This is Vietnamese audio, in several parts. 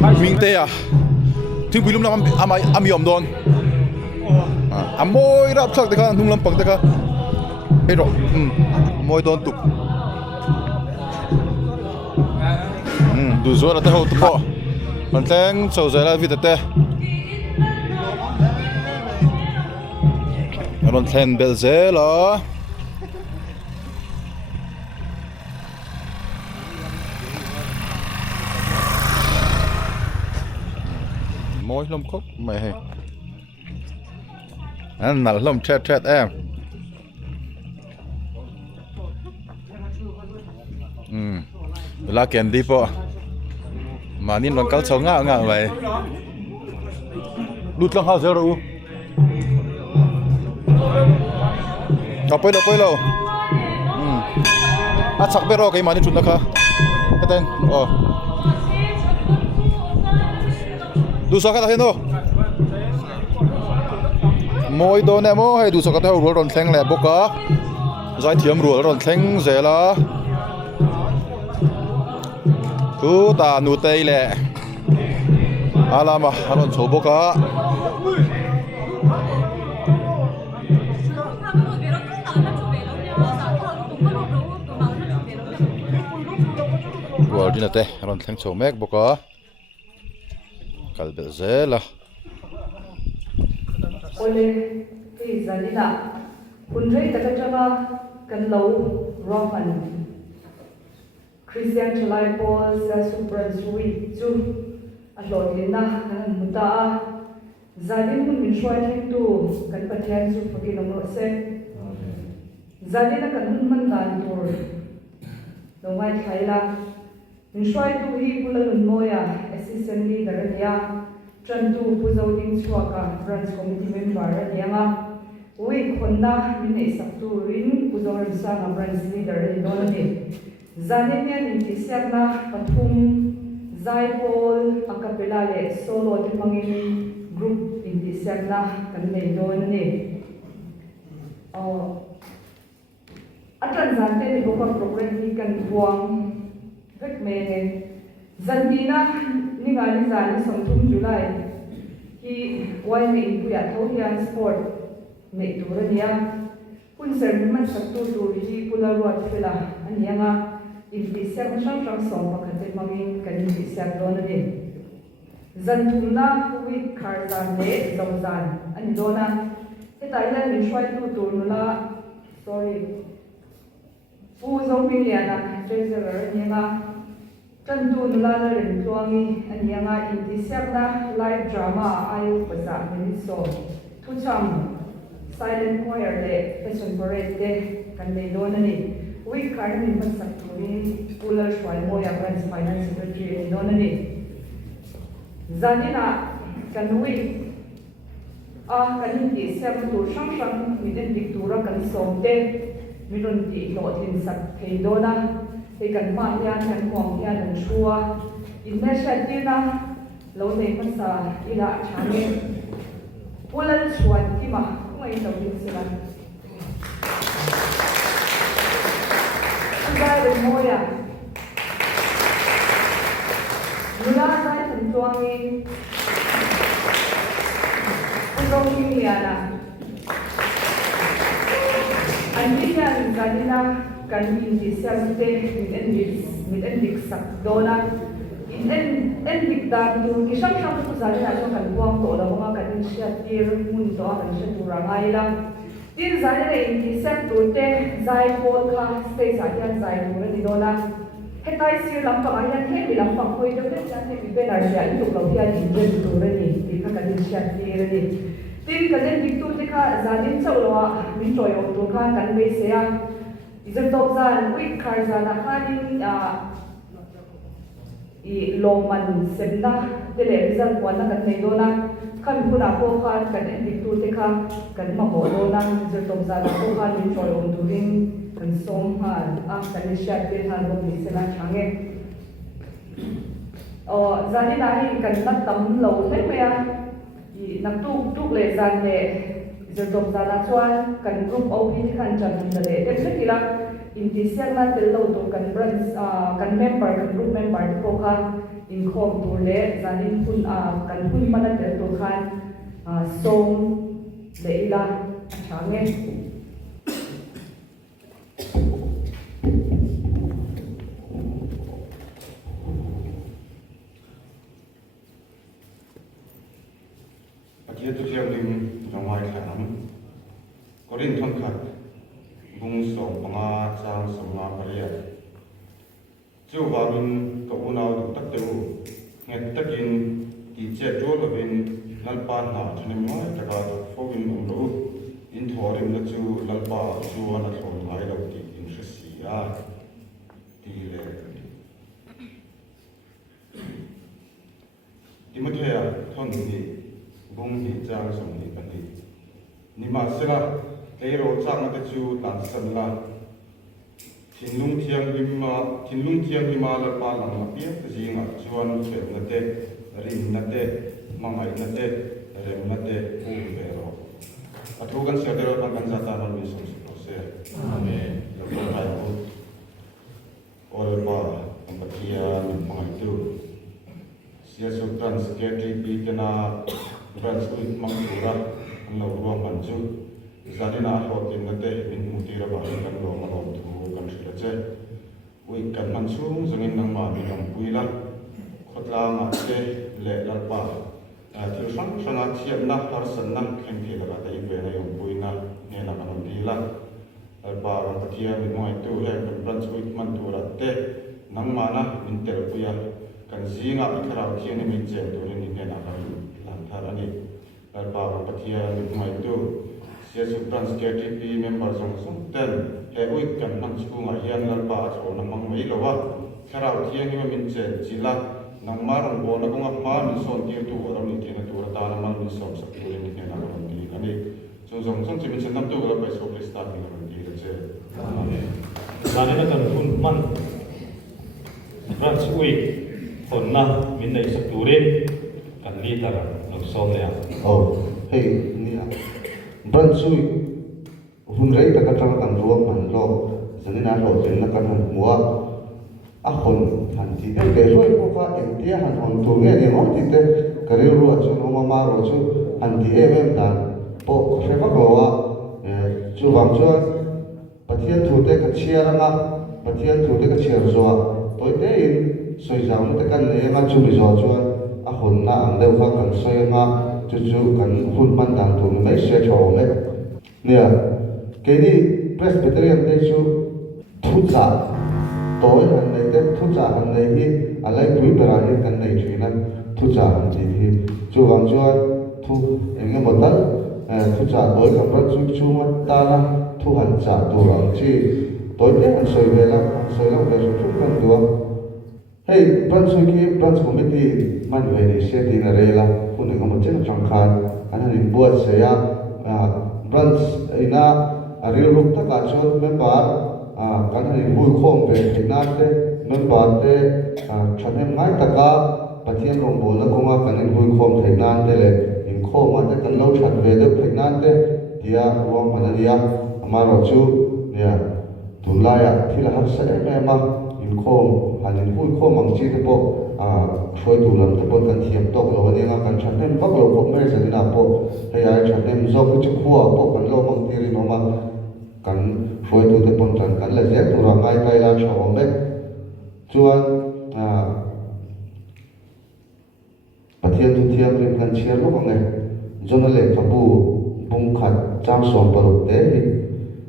mình tê à thím bị lúc nào am yom don môi rap sắc đấy nung lam pang đấy hey rồi môi don tục du zo là tao hậu tục bỏ còn tiếng sầu dây là vì thế còn thêm bel dễ là môi lông khóc mày hay anh là lông chết em là kiện đi po mà nên còn cáo sống ngạo vậy đút lông hao zero đâu đâu chắc bé rồi cái mà nên chun nó cái tên du sao cái đó đâu môi đồ này môi hay du sao cái đó rồi còn theng lẹ bốc á giải thiểm rồi còn theng dễ là cứ ta nụ tây lẹ ala mà còn số bốc á rồi đi nè tê còn theng số mét bốc á Kal bezela. Ole cái giờ đi là quân rây ta cái trama cần lâu Roman Christian July Paul sa super sweet chu a lot lina muta giờ đi mình xoay thêm tu cần bắt thêm chu phải nó mở xe giờ đi là cần mình đàn tour đồng ngoài khai là mình xoay tu hi pula nun moya assistant leader ya tran tu puzo ding chuaka branch committee member ya nga ui khonna mine sak tu rin puzo rin sa nga branch leader ni don ni zane ne ni tisarna pathum zaipol akapela le solo ti mangin group in tisarna kan nei don ni atran zante ni ko program ni kan buang vek mene zantina ni ngani zani somthum July ki wai me ipuya thohian sport me turania kun ser man saktu tur hi pula ruat fela anianga inti ser sang som pakhate mangin kan inti ser don ni zantumna hui kharzan le zomzan ani dona hetailan ni shwai tu turnula sorry pu zombing liana treasurer nianga Tentu nulala rin tuangi anyanga intisyak na live drama ayu baza miniso tucham silent choir le fashion parade de kan may dona ni week karn min masak tuni pular shwal mo ya branch finance secretary ni dona ni zanina kan week kan hindi siyam tu shang midin diktura kan somte minun di lotin sak kay dona thì cần mang ra cần hoàng ra cần chua in đây sẽ đi na lâu nay mất sa đi lại chán nghe bulan chuan thì mà không ai đâu đi xem anh ra được môi à người ta ra thành tuang đi anh không kinh liền à anh biết là gia đình na kan hindi siyante mit endik sak dona in endik dan tu kisam sam tu zari na kan buang to la nga kan siya tir mun to kan siya turangai la tin zari na hindi sak tu te zai pol kha stay sa yan zai tu ni dona hetai sir lam pa yan he bi lam pa khoi de le chan he bi be dar ya tu lo ya ni de tu re ni bi kha kan siya tir ni tin kan endik tu te kha zanin chaw lo min toy o tu kha kan be se ya Izin topzan week karzana khanin i loman semna television wana kan neidona kan puna ko khan kan endik tu te kha kan ma ho dona izin topzan ko khan in choi on during kan som han kan shat te han bo ni sena change zani nahi kan na tam lo le me ya i nak tu le zan le izin topzan chuan kan group op ni khan chan le te se kila in ti siang na tel lo to kan branch kan member kan group member ko kha in khom tur le zanin hun kan hun mana tel to khan song le ila change Dia tu siap lim ramai kalam. Korin thangkat bung song pengat sang semua pria. Coba min keunau tak tahu nget takin dijet jual bin lalpan na thani mo taka fogin umru in thorim na chu lalpa chu ana thon lai lo ti intersia ti le Timothea thon ni bung ni jang som ni kan ni ma sela leiro chang ta chu tan san la thinlung thiam lima la pa lang ma pia ta jinga chuan khel na te rin na te mangai na te rem na te u be ro athu kan se dero kan ja ta man mi som so se amen lo ko ai ko ol pa pakia ni mangai tu sia su tan secretary pi kana branch with Mangura and Laura Manju. Zadina Hokin the day in Mutira and Loma to country. We can Mansum, Zangin Mami and Puila, Kotla Mate, Le Lalpa. Tilson, Shanatia, Naharsan, Nam can kill at the Ibena and Puina, Nena Manila, Alba and Patia with my two head and branch with Mantura de Namana in Terapia. Can sing up the karaoke and meet Jen to Nena. Harani Alba Patia with my two. Yes, branch KTP members on some ten. A week can Nansuma Yan Alba or Namang Milova. Karaoke and Minchen, Zilla, Namar and Bonagong Man is on dear to or only Tina to Ratanaman is some supporting in Anamandi. So some sentiments and not to go by so starting on the Sanina kan pun man branch week konna minna isaturin kan litara som le oh hey nia bransui hun rei ta ka tang kan ruam man lo zanina lo zen na kan han muwa a khon han ti te be roi ko ka en tia han hon tu nge ni mo ti te kare ru a chu no ma ro chu han ti e vem dan po se ka ko wa chu wang chu pathian thu te ka chia ra pathian thu te ka chia zo toi te in soi jang te kan le ma chu ri zo chu a hun na ang deu kha kan soi ma chu chu kan hun man dan tu mai se tho me nia ke ni presbyterian te chu thu cha toi han nei te thu cha han nei hi alai tui pera hi kan nei thui na thu cha han ji hi chu wang chuan thu enge motal thu cha toi kan ra chu chu ma ta na thu han cha tu rang chi toi te han soi ve la ve chu kan tu hey branch committee man ve ni se din a rela kun ngam chen chang khan an han buat se ya branch ina aril rup ta ka chon member kan han bui khom ve ina te member te chanem mai ta ka pathian rom bol na konga kan bui khom theina te le in khom ma te kan lo chat ve de theina te dia rom manaria amaro chu ya tulaya thila har sa me ma in khom hanin hui khom ang chi te po khoi tu lam te pon kan thiam tok lo ni nga kan thatem bak lo khom me sa dina po he ai thatem zo ku chu khuwa po kan lo mang ti ri no ma kan khoi tu te pon kan la je tu ra ngai kai la chaw me chuan pathian tu thiam rim kan chiar lo nge zona le khabu bung khat chang som paru te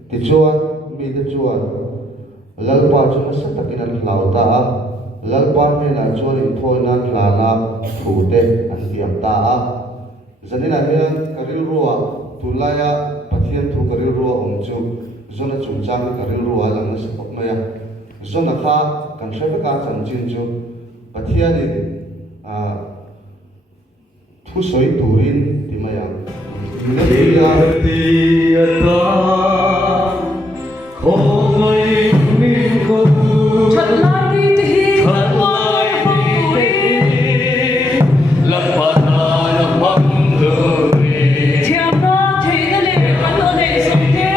ti chuan mi te chuan lalpa chu na sa takin an hlauta lalpa me na chuan in thoina hlala thute an tiam ta zanina hian karil ruwa tulaya pathian thu karil ruwa om chu zona chungchang karil ruwa lang na sa pok maya zona kha kan threfa ka chan chin chu pathian in thu soi turin ti maya Dia Thật lai đi thì thật lai đi lập bản là mong người thiam nó thì nó để nó để sống thế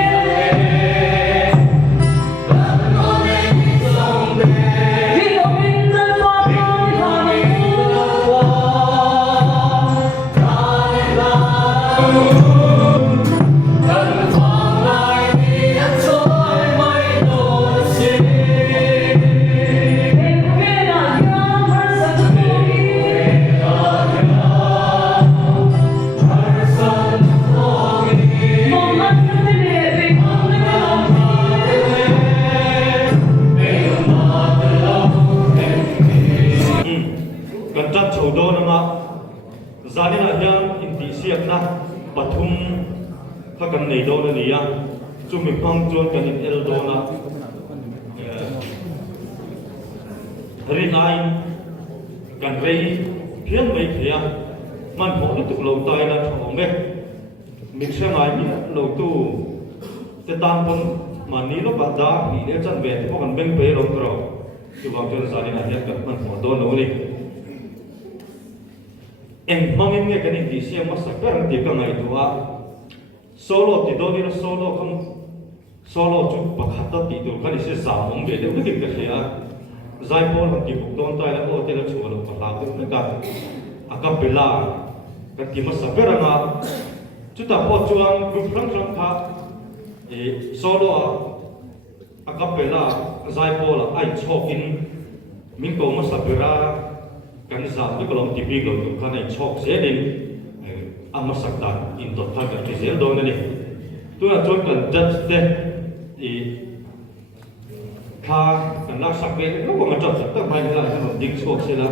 zanina hian inti siakna pathum khakan nei do na nia chumi phang chuan kan in el do na ri nai kan rei phian mai thia man pho ni tuk lo tai na thong me mix ngai ni lo tu te tam pon mani lo ba da ni le chan ve ko kan beng pe lo tro tu wang chuan zanina hian kan man pho do no ni en mangin nge kan inti siam ma sakar ti ka ngai tua solo ti do ni solo kam solo chu pakhata ti do kan se sa mong be de ni ka khia zai pol ham ki buk don tai la o te la chu lo pa la tu ka akapela ka ki ma sakar nga chu ta po chuan group rang rang kha e solo akapela zai pol ai chokin min ko ma sakara kan sa ni kolom tipi lo tu kan ai chok se din amma sakta in to tha ka ti zel do ne ni tu na chon kan judge te i kha kan la sak be lo ko ma chot sak ta mai la kan dik chok se la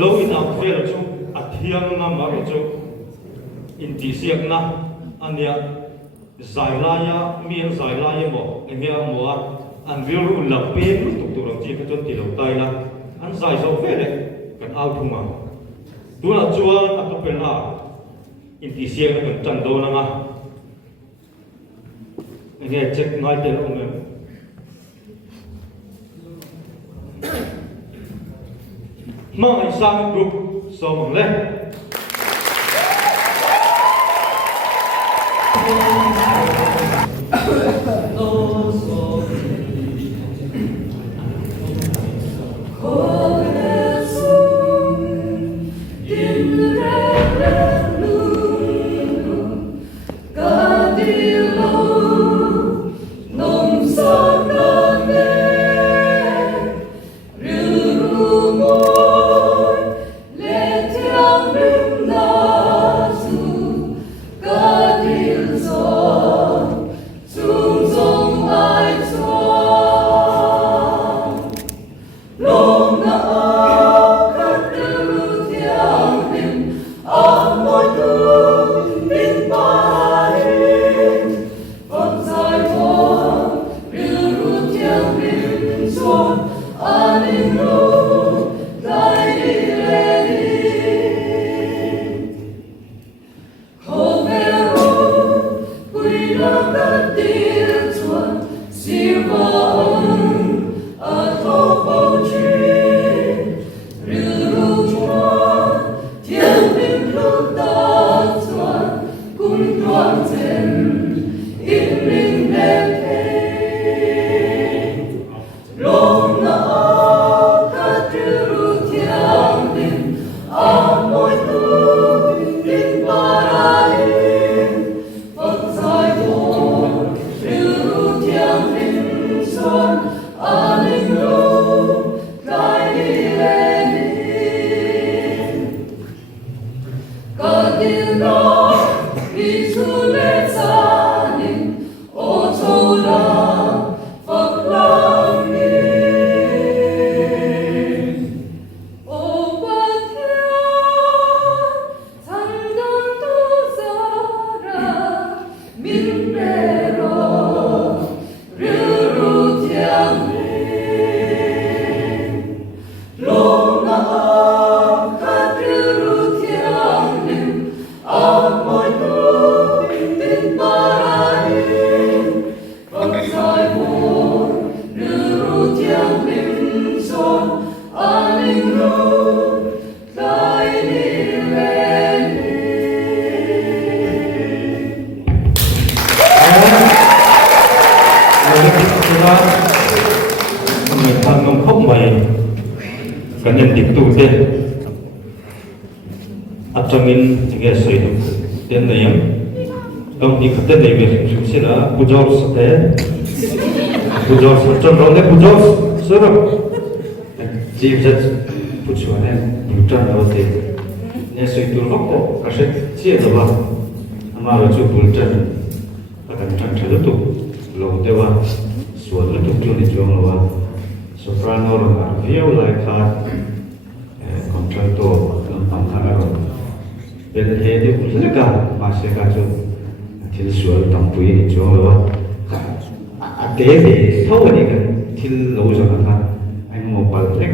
lo in out fel chu athiang na ma ro chu in ti siak na ania zailaya mian zailaya mo emia mo an viru la pe tuk tu rong chi ka chon ti lo tai la an zai zo fe le kan au thuma tu la chuan a to pen la in ti siak na kan chan do na nga nge check ngai te lo me ma ai sang group so mong le atangin nge soi du den nayam ông đi khắp này về chúng sẽ là bujor sate bujor sate rồi đấy bujor sơ rồi chỉ rất bujor này bujor đó thì nge soi du lóc bộ cả sẽ chia được vào mà rồi chú bujor và cần chẳng chờ được lo dewa sual lu tuk ni jong lo soprano ro view like that contralto am khara ro ben he de ul ka ma se ka chu til sual tam pui ni jong lo a te de thau ni kan til lo jo ka anh một bal lek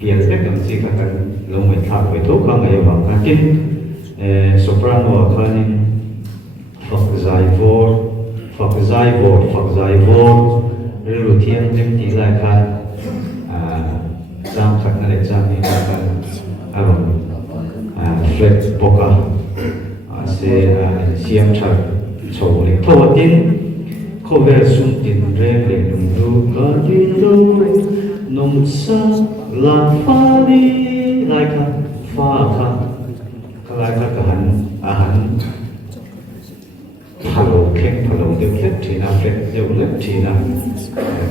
pian lek kam chi ka kan lo mai thak ve to ka ngai wa ka kin soprano khanin Phật giải vô rồi thiên đem tí lại khan giang khắc này giang này khan Fred Boca sẽ xiêm chặt sầu lịch thô tin khâu về sung tin rèm lịch nung du có tin du nung sa làm pha đi lại khan pha khan lại khan cả hắn Hello, King, hello, the Tina, the Tina,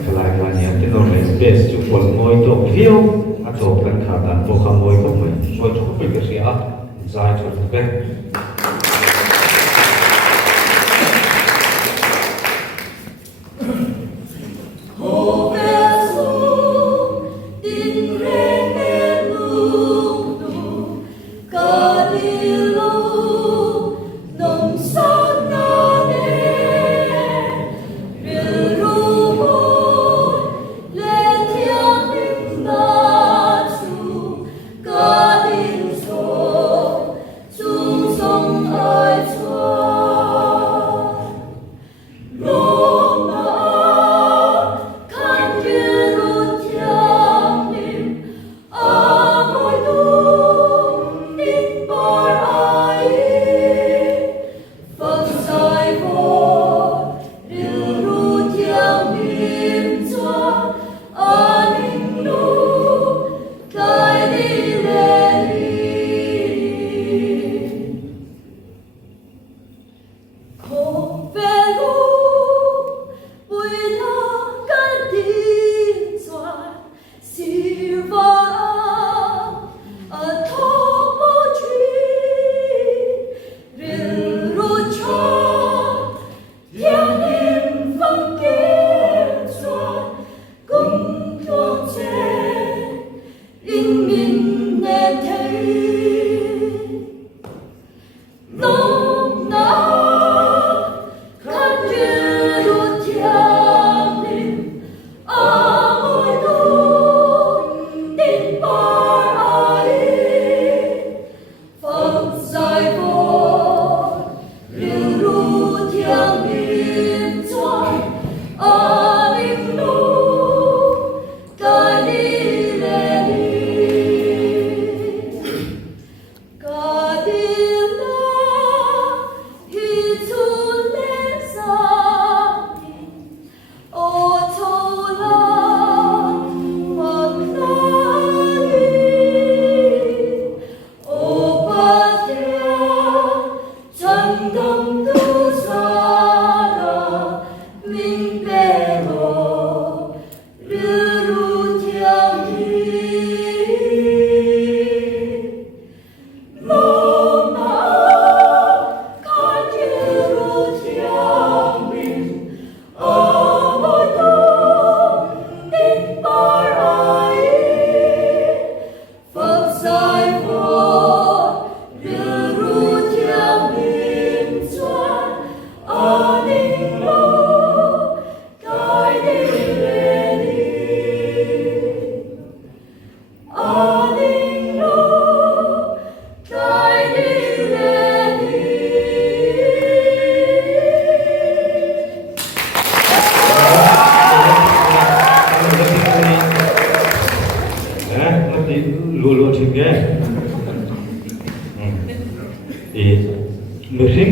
Kalakania, the Northern best to fall more to view, a top and cut and book a more company. So to pick a share, Zai to the back.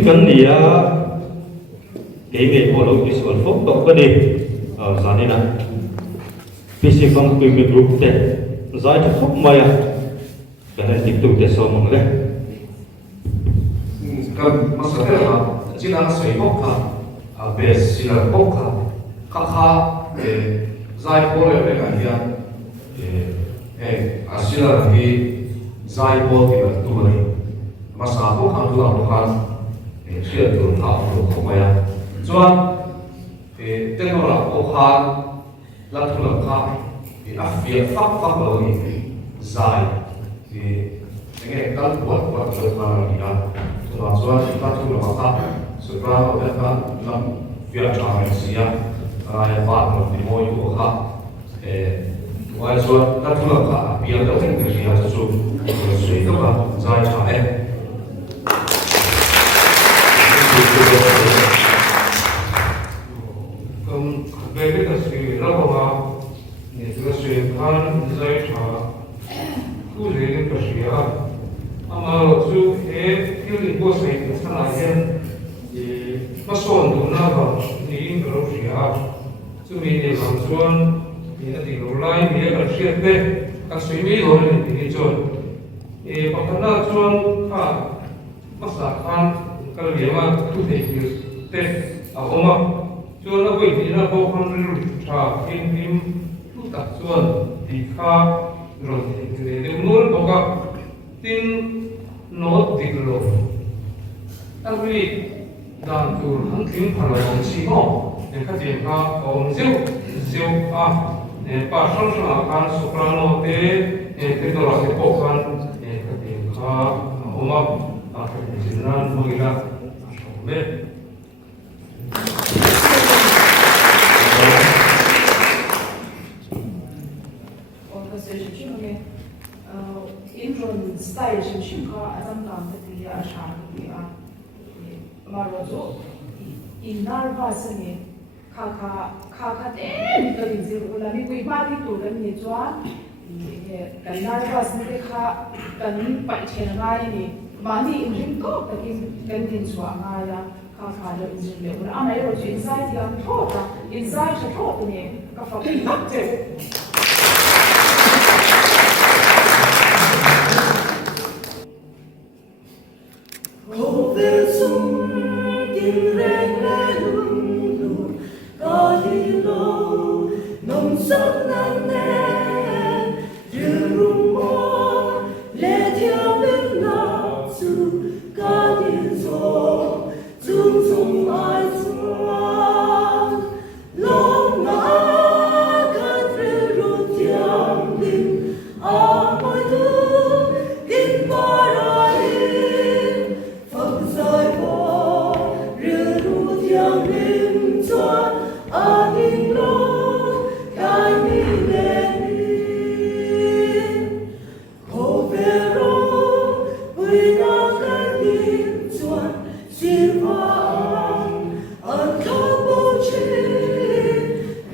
Mình cần gì á cái nghề của lâu is còn phúc động cái đi ở xã này nè PC phong từ miền Trung thế giải cho phúc mày à cái này tiếp tục để so mong đấy cái masalah là chỉ là sấy bốc ha base chỉ là bốc ha khá giải phẫu là cái này chỉ là cái giải phẫu thì là tu này masalah bốc ha tu là bốc ha chỉ là tu thảo tu không mày à cho tên nó là ô khan là thu lập kha thì áp việc phát vào thì dài thì nghe các quật rồi mà đi ra cho nó cho chúng ta thu lập kha sự ra ở đây kha làm việc cho mình xí à ai bạn một thì mỗi ô kha ngoài ra các thu lập kha bây giờ đâu thành cái gì à cho suy đó là dài cho em về cái sự lao vào thì cái sự khan giải trả khu vực cái sự mà chú cái linh của sự cái sản phẩm thì nó son đủ nào vào thì cái sự chú mình để làm chuan thì nó thì lâu lại thì cái sự cái các sự mỹ rồi thì cái chuan thì bắt đầu là chuan ha masa khan cái việc mà thu thì cái mà cho nó bởi vì nó bao quát rồi trả kim thu tập xuân thì khá rồi thì nếu muốn có các tin nốt thì rồi tại vì đàn tu hắn kiếm phải là ông sĩ họ để các tiền ca ông diệu để bà sang sang akan soprano te đó là cái bộ phận để các tiền ca ông cái gì đó mới là biết intron style chim kha azam kam te ya sha ti a marozo inarva sane kha te to din zir ula mi kui ba ti tu lam ni chwa kan narva sane kha kan pai chen ngai ni ma ni in ko ta kan din chwa nga ya kha lo in zir le ula amai ro chin sai ti am tho ta in sai cha tho ni ka fa ki tak te Hồn về sung tin rèn lên lùn có đi lâu nồng sắc nan nè như rung mơ lệ theo bên nào su có đi gió dung dung ai xuân lòng ngã cả tre ruột tiang linh à mọi thứ kinh qua đời rời bỏ rửa ru thiang linh cho a kinh lô cái mi lên hồ về rô vui na cái tin chuan xin vang an khâu bầu trời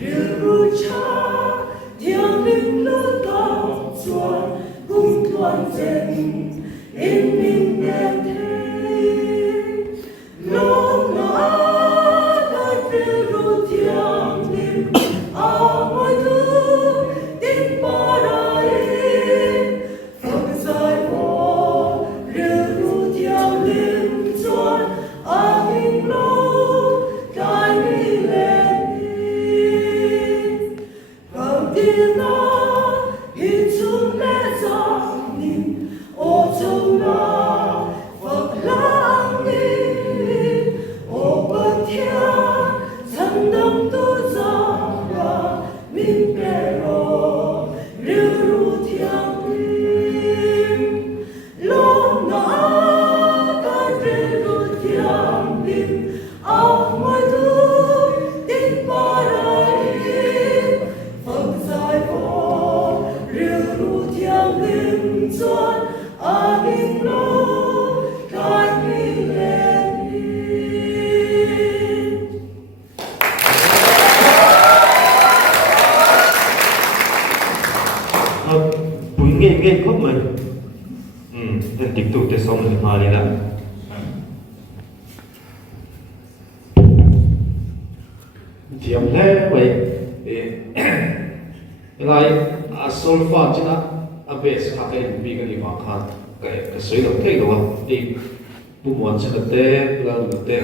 rửa ru cha thiang linh lô cao chuan cung toàn dân in minh đêm Long ngã cái phía ruột thiang linh mọi thứ tin ba đại Phật giải bỏ rửa ruột thiang linh chuan kinh lô cái mi lên Phật tiên na hin xuống lẽ giang ninh ô châu na Phật lãng đi thân tâm tu ra min pero rưu thiang linh long ngã cái rưu thiang linh mọi thứ tin ba đại Phật giải bỏ rưu thiang linh chuan kinh lô cái mi lên nghe khúc mình nên tiếp tục để xong mình hòa đi đã thiểm thế vậy lại sol pha chứ na abes ha cái bị cái gì mà khan cái suy động thế đâu đi bu muốn sẽ cái là cái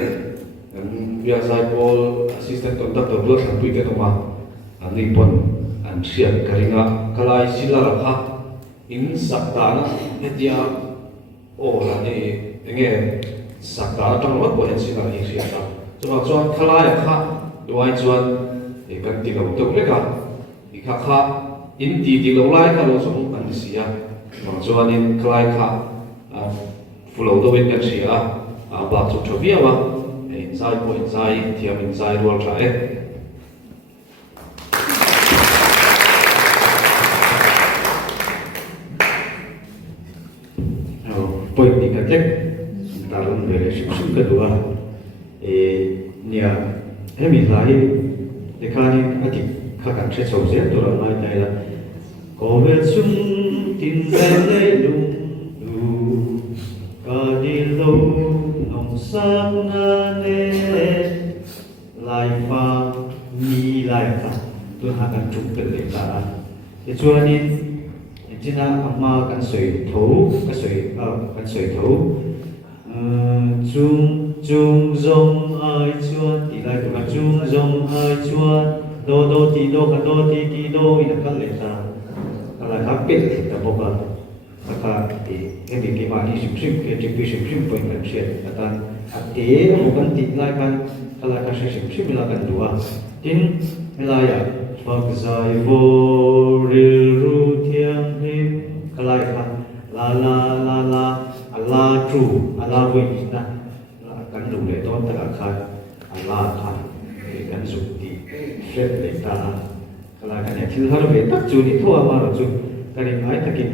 via sai Paul assistant conductor plus làm cái đó mà anh đi pon anh share cái nga kalai sila rakha in sakta na hetia o la ni nge sakta tang wat po hen sila hi sia ta chuan khalai kha đôi chuan thì cần tì lâu tục lẽ cả thì khác khác in tì lâu lại cả lâu sống cần xí à chuan in khai khác phụ lâu đâu bên cần xí à bà chụp chụp bia mà in sai của in sai thì mình sai đuôi trái point ni katek tarun bere shuk kedua nia hemi lai dekani ati khakan che chawze tora lai tai la kovel sum tin le lu ka di lo nong sang na ne lai fa ni lai fa tu hakan chuk ke le ta e chuanin chính là mà cần sưởi thấu cần sưởi thấu chung chung dòng ai chuan thì lại tụi mình chung dòng ai chuan đô thì đô thì đô ý là các lệ ta là các biết thì ta bốc ra các thì cái việc cái mà đi sụp cái chụp phải cần chuyện là ta thế một cái thì lại cần là các sự sụp là cần đủ tin là ya Phật giải vô ru thiêng him kalai kha la tru ala vui na kan lu le ton ta kha ala kha kan su ti shet le ta kalai kan ya thil har ve tak chu ni thua ma ro chu kan ni ai takin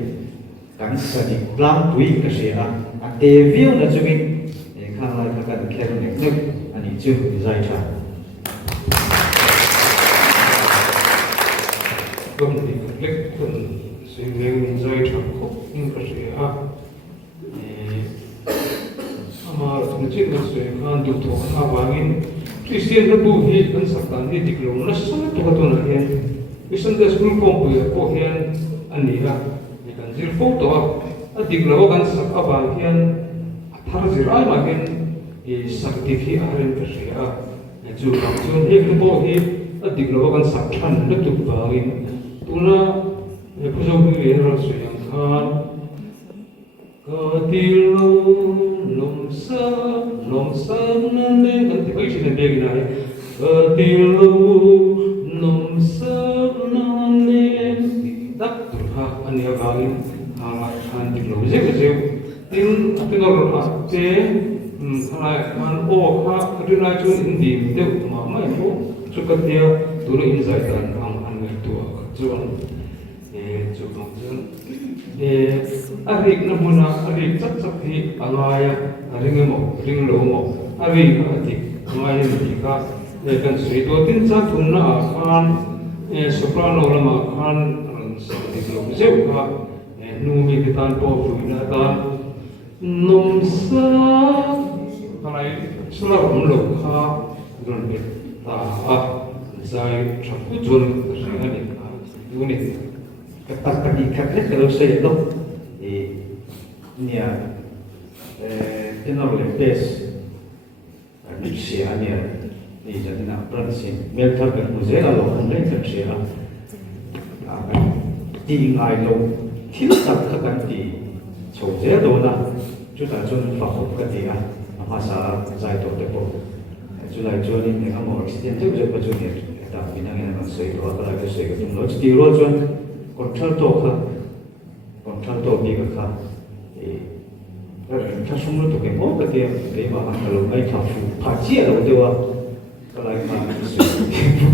kan sa ni plam tui ka se a te viu na chu min kha lai ka kan khen ne ani chu zai cha công ty lệch tuần xây dựng dây chẳng khúc nhưng có thể mà nó chỉ là sự an đủ thọ ha vangin tuy nhiên nó bu hi an sắc tan hi tik lo nó sao to ka to na hen cái Sunday school công bùi ko hen anh ni la ni kan zir fo to a tik lo kan sak aba hen thar zir ai ma hen i sak ti hi a ren ka se a chu kam chu hi ko bo hi a tik lo kan sak than na tu vangin tuna puso kiri ral suyang khan katilo lomsa nane kan ti kai sin beg nai katilo lomsa nane tak turha ani avagin ha khan ti lo je je tin apengor ha te halai man o kha rina chun indim te ma mai ko chukatia tulu in zai tan ang an ngai tu chuan chu long chuan arik na muna arik chak chak hi angaya ring lo mo arik ati angaya ni ka kan sri to tin cha thun na khan soprano lama khan sa ti lo zeu ka nu mi ki tan to fu na tan num sa kalai sura lo kha don be ta a zai chapu chun ringaniuni kapakati kapet kalau saya itu nia tenor lepes Indonesia nia ni jadi nak pransin melthar kan muzela lo online kan sia ti ngai lo thil tak kan ti chojé do na chu ta chun fa hop ka ti a ma sa zai to te po chu lai chu ni ne amo accident te je pa chu ni ta binang ina kan sei to ta la sei ka tum lo ti ro chuan contralto bi ka kha ta sumlo to ke mo ka te ke ma ha lo ai tha fu pha chi lo de wa ka lai ma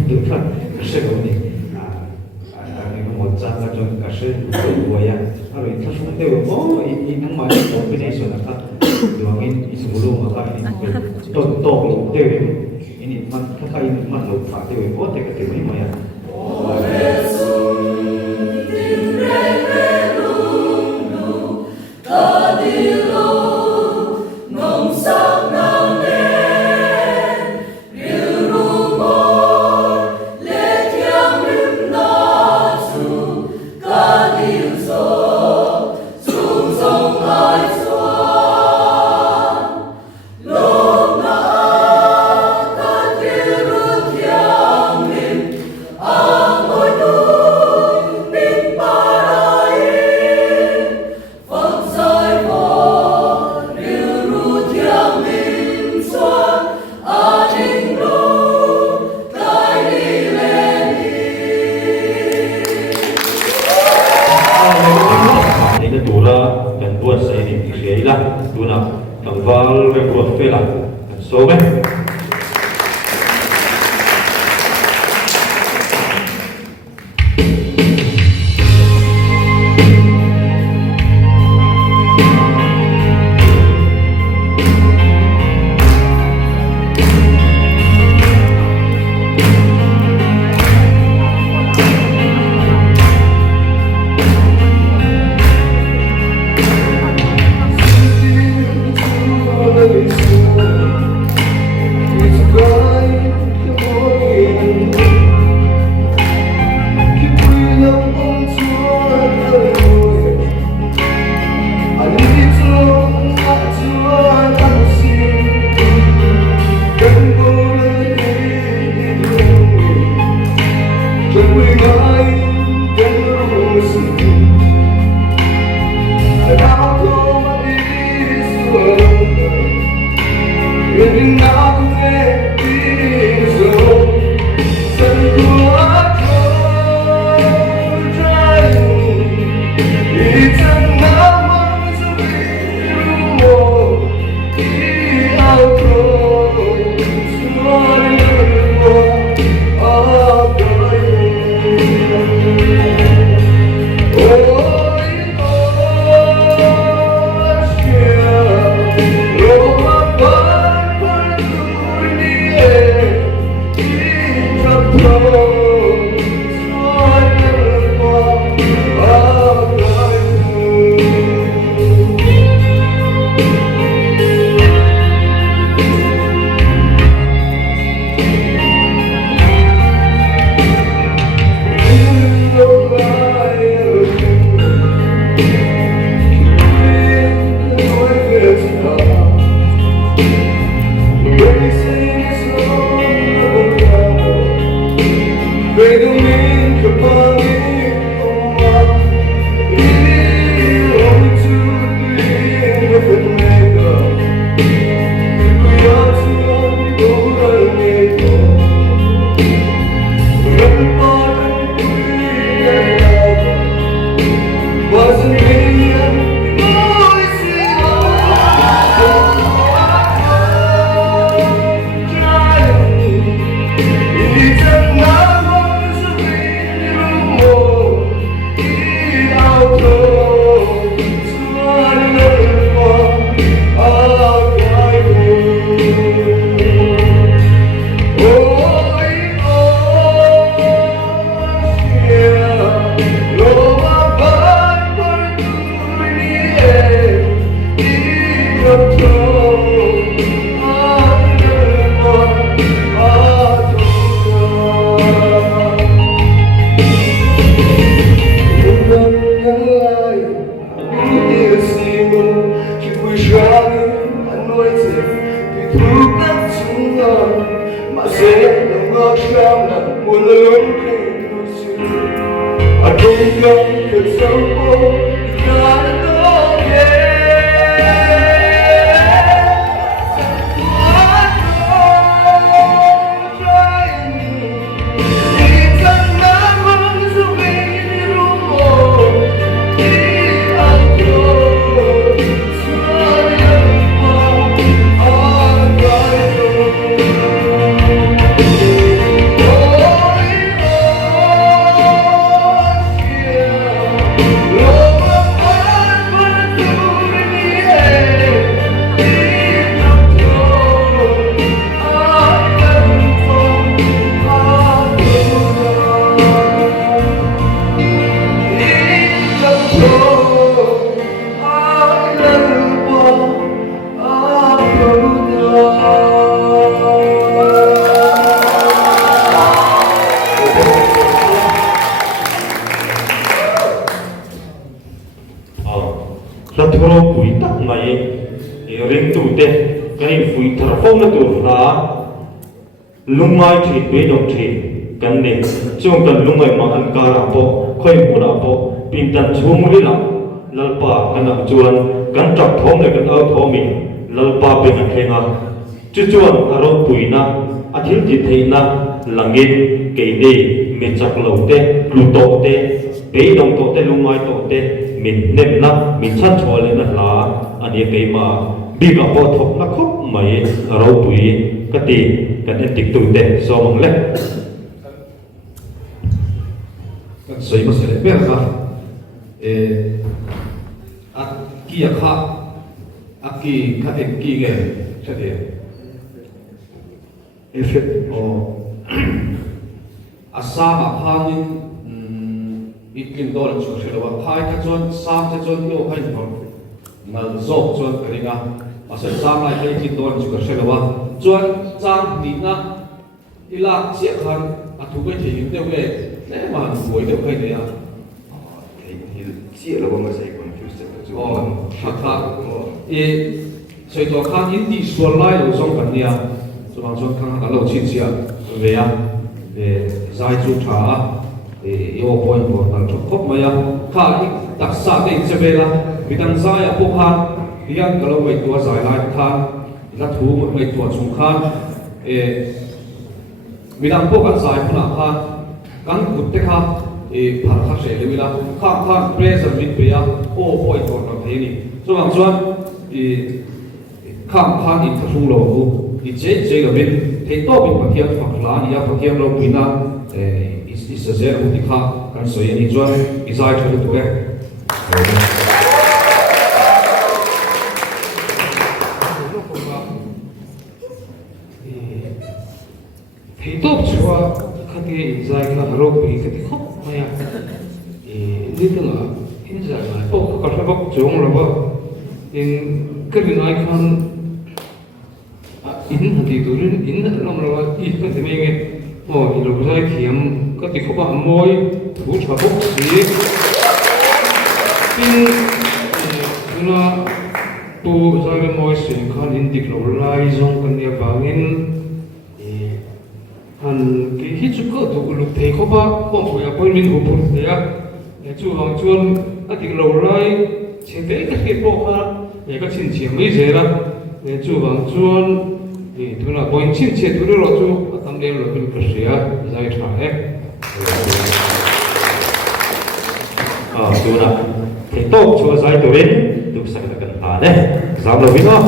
tu ta se go ni ni mo cha ka jon ka se to wa ya a ro ta sum de mo i nang ma ni ko pe ne so na ka do ngin i su lo ma ka ni to lo de ini man ka ka ini man lo pha de ko te ka te ni ma ya Ôi tang val ve ko fe la so me Ratro pui tak mai ring tu te kani pui thar phong na tu la lungai thi be dong thi kan ne chung kan lungai ma an ka ra po khoi mu na po pin tan chung ri la lalpa kana chuan kan trak thom le kan au thomi lalpa be na khenga chu chuan aro pui na athil ti theina langin ke de me chak lo te lu to te be dong to te lungai to te min nem na min chan chole na la ani pe ma đi gặp bộ thục nó khóc mấy rau tuổi cái gì cái em tích tụ để so bằng lệ kan soi ma sele ber ka kia kha aki kha ek ki ge chade effect o asama khanin ikin dol chu shelo khai ka chon sam cha chon yo khai no nal zok chon karinga asa sam lai khai ikin dol chu shelo chon chang ni na ila che khan athu ke thi de we le ma buổi de khai de ya chia là bao nhiêu sai confused chứ hạt所以说看印地说来有种本地啊，就讲说看看老亲戚啊，为啊，在做茶，有point important 就可没啊，看一特色的这边啦，比当在啊不看，一样个老为多在来看，那图为多重看，比当不看在不难看，刚古的看。ผ่านข้าวเสร็จเลยเวลาข้ามเปรสมิดเปียโอ้พ่อยตัวเราเท่นี่ส่วนส่วนข้ามอินทรุโลกุเจ๊กับเป็นเทโต้เป็นปะเทียมฝักหลานยาปะเทียมเราปีน่ะอิสเซอร์อุติข้ากันสวยนี่ส่วนอิสไอชดตัวเองเทโต้ชัวคันที่อิสไอข้าเราปีกันที่เขาไม่อะนี่ตั้งอ่ะอินใจไหมพวกเขาชอบจงหรือว่าอินก็เป็นไอคอนอินหัดตัวนี้อินเราเราอินก็จะไม่เงี้ยโอ้ยเราใช้เขียมก็ติดเขาบ้ามวยถูชาบกสีอินนะตัวใช้มวยสิ่งขันอินติดเราไล่จงกันเนี่ยบางอินอันที่ฮิจุก็ถูกลุกเทเขาบ้าป้องคุยกับคนมินหุบหุบเสียเนี่ยจู่บางชวนอดีตเราไล่เช่นเด็กก็เก็บพวกเขาเนี่ยก็ชินเฉียงไม่เสียละเนี่ยจู่บางชวนนี่ทุนละบางชินเฉียงทุนเราจู่ทำเดียวเราเป็นกระเสียใจถ่ายดูนะเทโต้ชัวร์ใจตัวเองดูสักกันตาเนี่ยสามเราวิ่งอ่ะ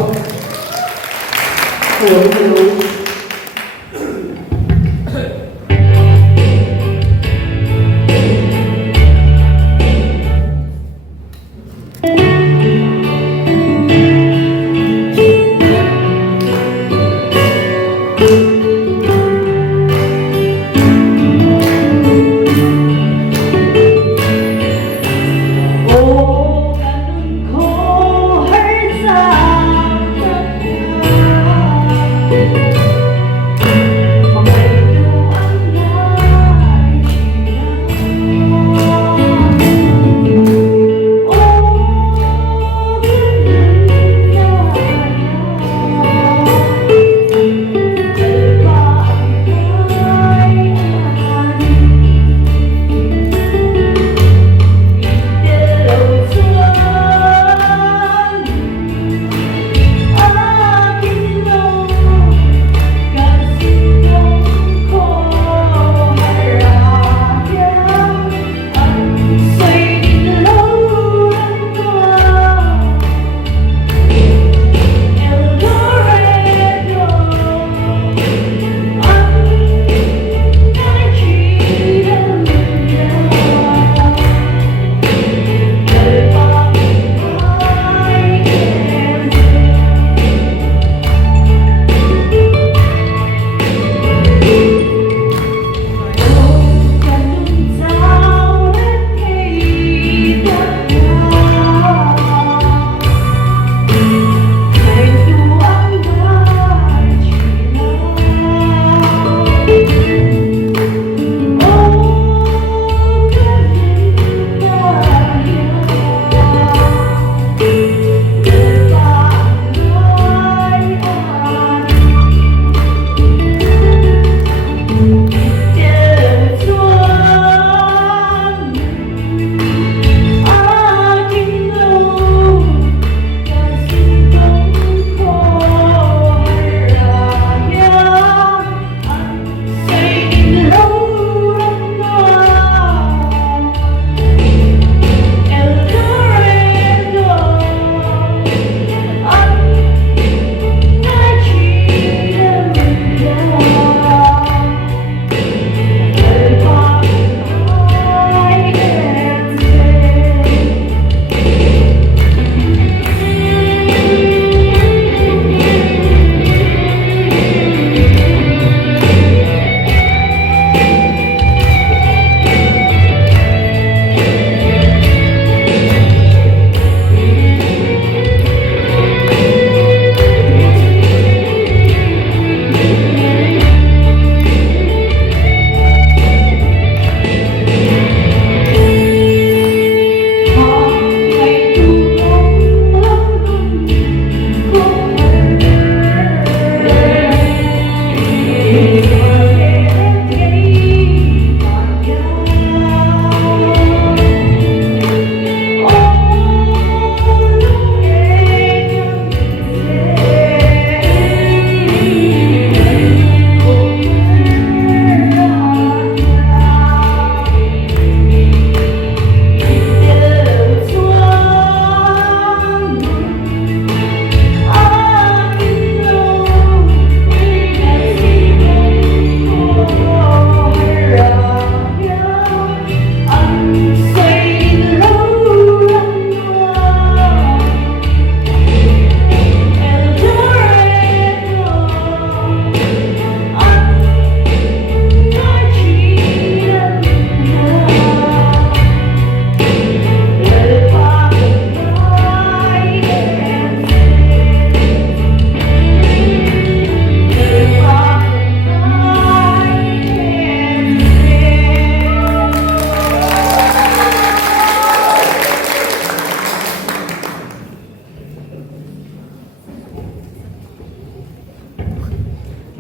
ขอให้จากกัน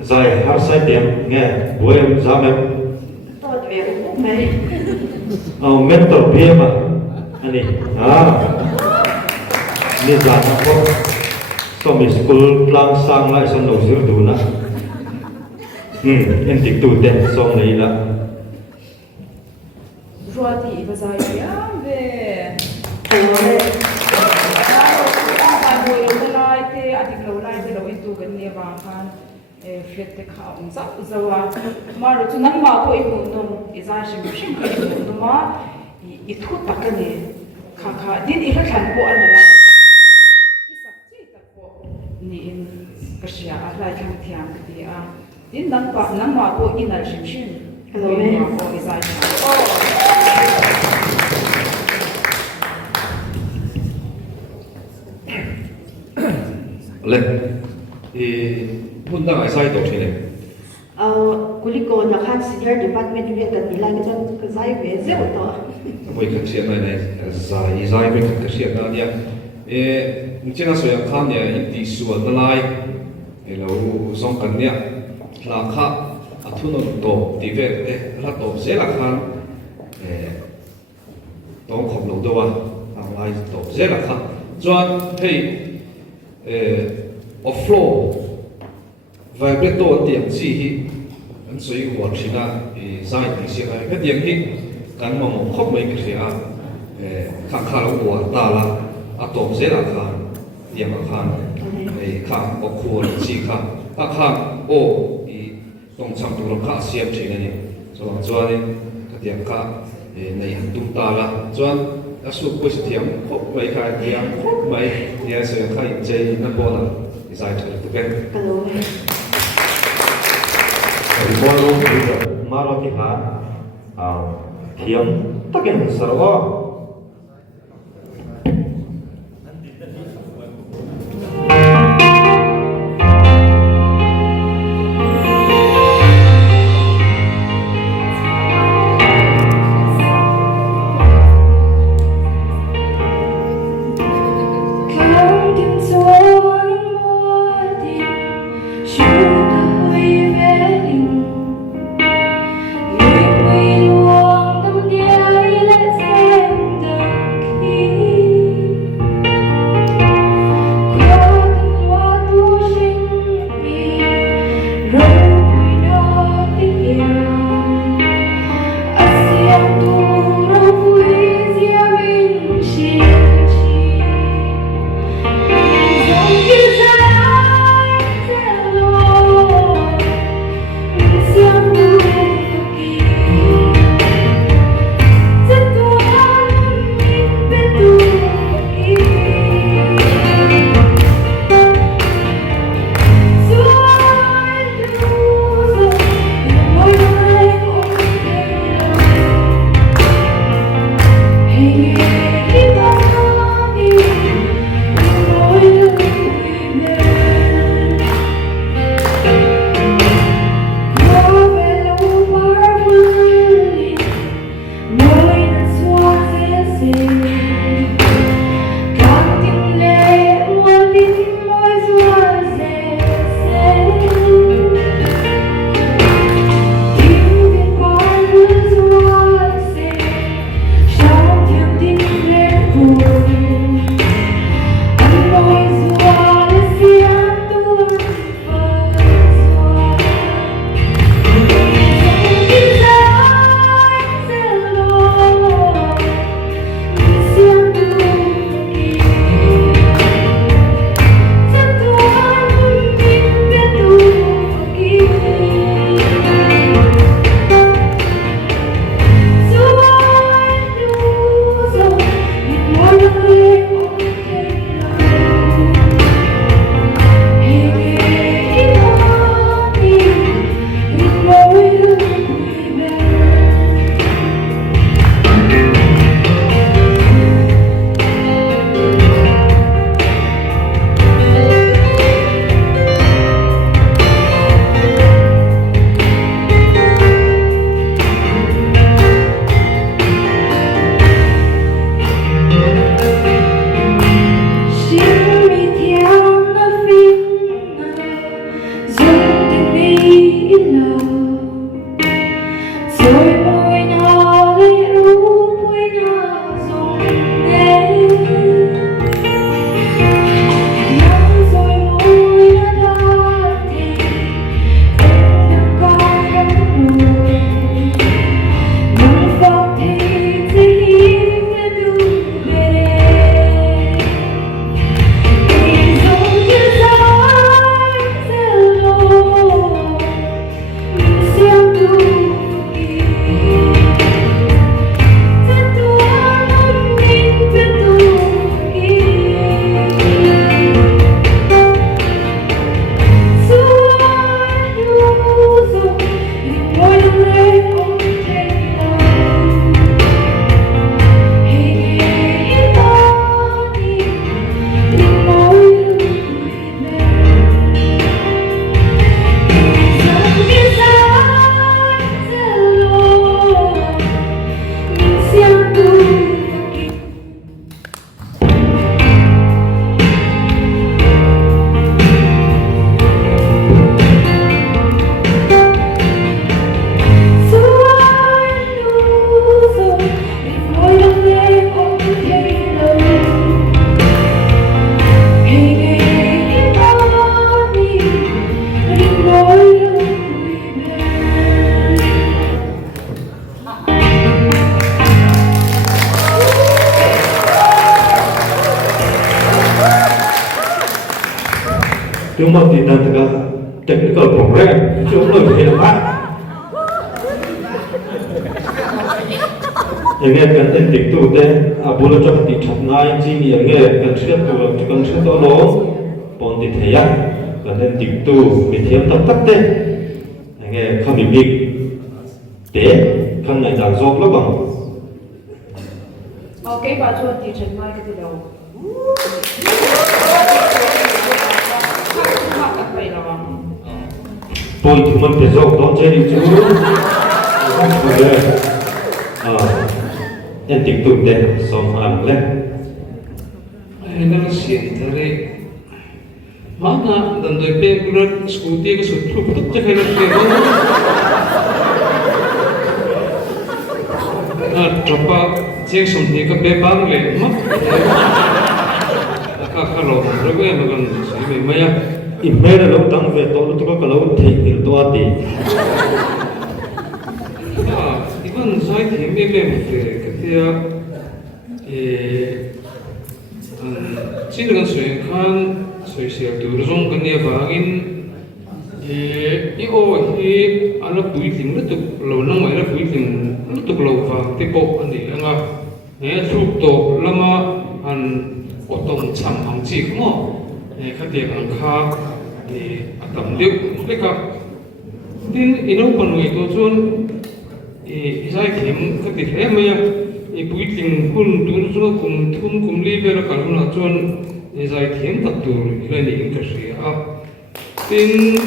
dài har sai tiếng nghe bố em ra mẹ Tốt về cũng này. mental bia mà anh đi ni ra nó có so mi school plan sang lại sang đầu dưới đủ na em thích tu tên song này là Rồi thì bây giờ về phiệt te khao za zawa maro chu nan ma ko imu nom iza shim shim ko imu noma I thu takani kha kha din I khan ko anala I sak chi tak ko ni in kashia alai khang thiam ti a din nan ma ko inal shim shim ko ma ko iza lên Punta ai sai tổ thế này Kuliko na khan senior department về cái nila cái chân cái giải về dễ to. Moi kan sia này zai với kan sia na dia chính là số yang khan ya ti suan na lai lo song kan nia la kha athun to ti ve la to se la khan tong khom lo do wa lai to se la kha chuan hey offload vibrato tiang chi hi an soi wa thina zai ti sia ai cái tiang hi kan mo khop mai ke sia kha kha lo wa ta la atom ze la khan tiang khan kha o khu chi kha ta kha o tong chang tu ro kha siam thina ni chuan chuan ka tiang kha nei han tum ta la chuan a su ko si tiang khop mai kha tiang khop mai ya se kha chei na bo la zai thar tu ken Hello. Bố luôn bây giờ mà lo thì hả thiếm tất cả những sợ đó Hãy subscribe cho kênh Ghiền Mì Gõ để không bỏ lỡ cuma tidak tegak technical program cuma lebih lemak yang ini kan entik tu deh boleh coba dicapai sih yang ini kan siap tu lo pon di thaya kan entik tu medium tak deh yang ini kami big deh kan naik dah zog lo bang. Okay, bà cho thì trần mai cái gì đâu. Không mặc phải là bằng. Tôi thì mình phải dọc đó chơi đi chứ. Em tiếp tục để xong làm lên. Ini kan sih dari mana dan dari pengurus skuti ke suatu betul cek ada sih. Coba cek sendiri ke bebang le, mak. Kalau mereka yang makan sih memang Email lo tang về tôi lúc kalau thấy itu hati. Iban saya memang ketika Sini dengan saya kan saya siap turun kan dia bangin anak buiting itu kalau nang mana buiting itu kalau faham tipe andi enggak truk to lama an otong cham hangji kemo ketika angka atam dia mereka din ino panu itu cun saya kem ketika yang buiting pun turun kum liber kalau cun saya kem tak turun ini industri din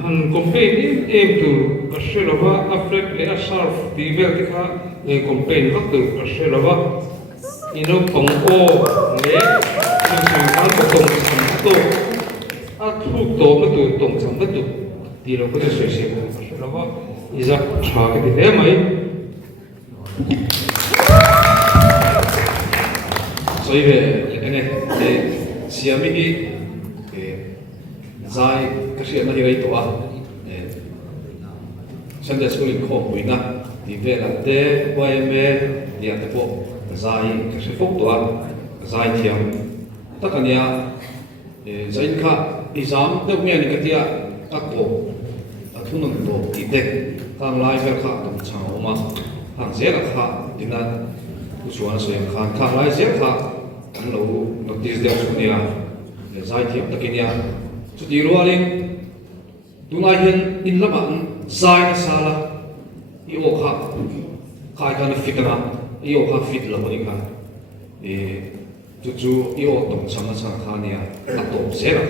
han campaign itu Australia Afrika le Asharf di Beltika campaign waktu Australia ino pangko le sing tong samto athu to betul tong samto di lo ko sesi Australia iza chha ke de mai so ibe ene siami zai kasi na hirai to Sunday school ko puina di vela de poeme dia te po zai kasi fok to zai thiam takania zain kha exam de me ni katia akko athunun to ide tang lai ver kha tam chang oma hang zera kha dinan usuan so yang khan lai zera kha kan lo notice de sunia zai thiam takinia Jadi rualin dungahin in laman zai sala iokha kai kana fitna iokha fit la bolinga tuju io tong sama sama khania ato sera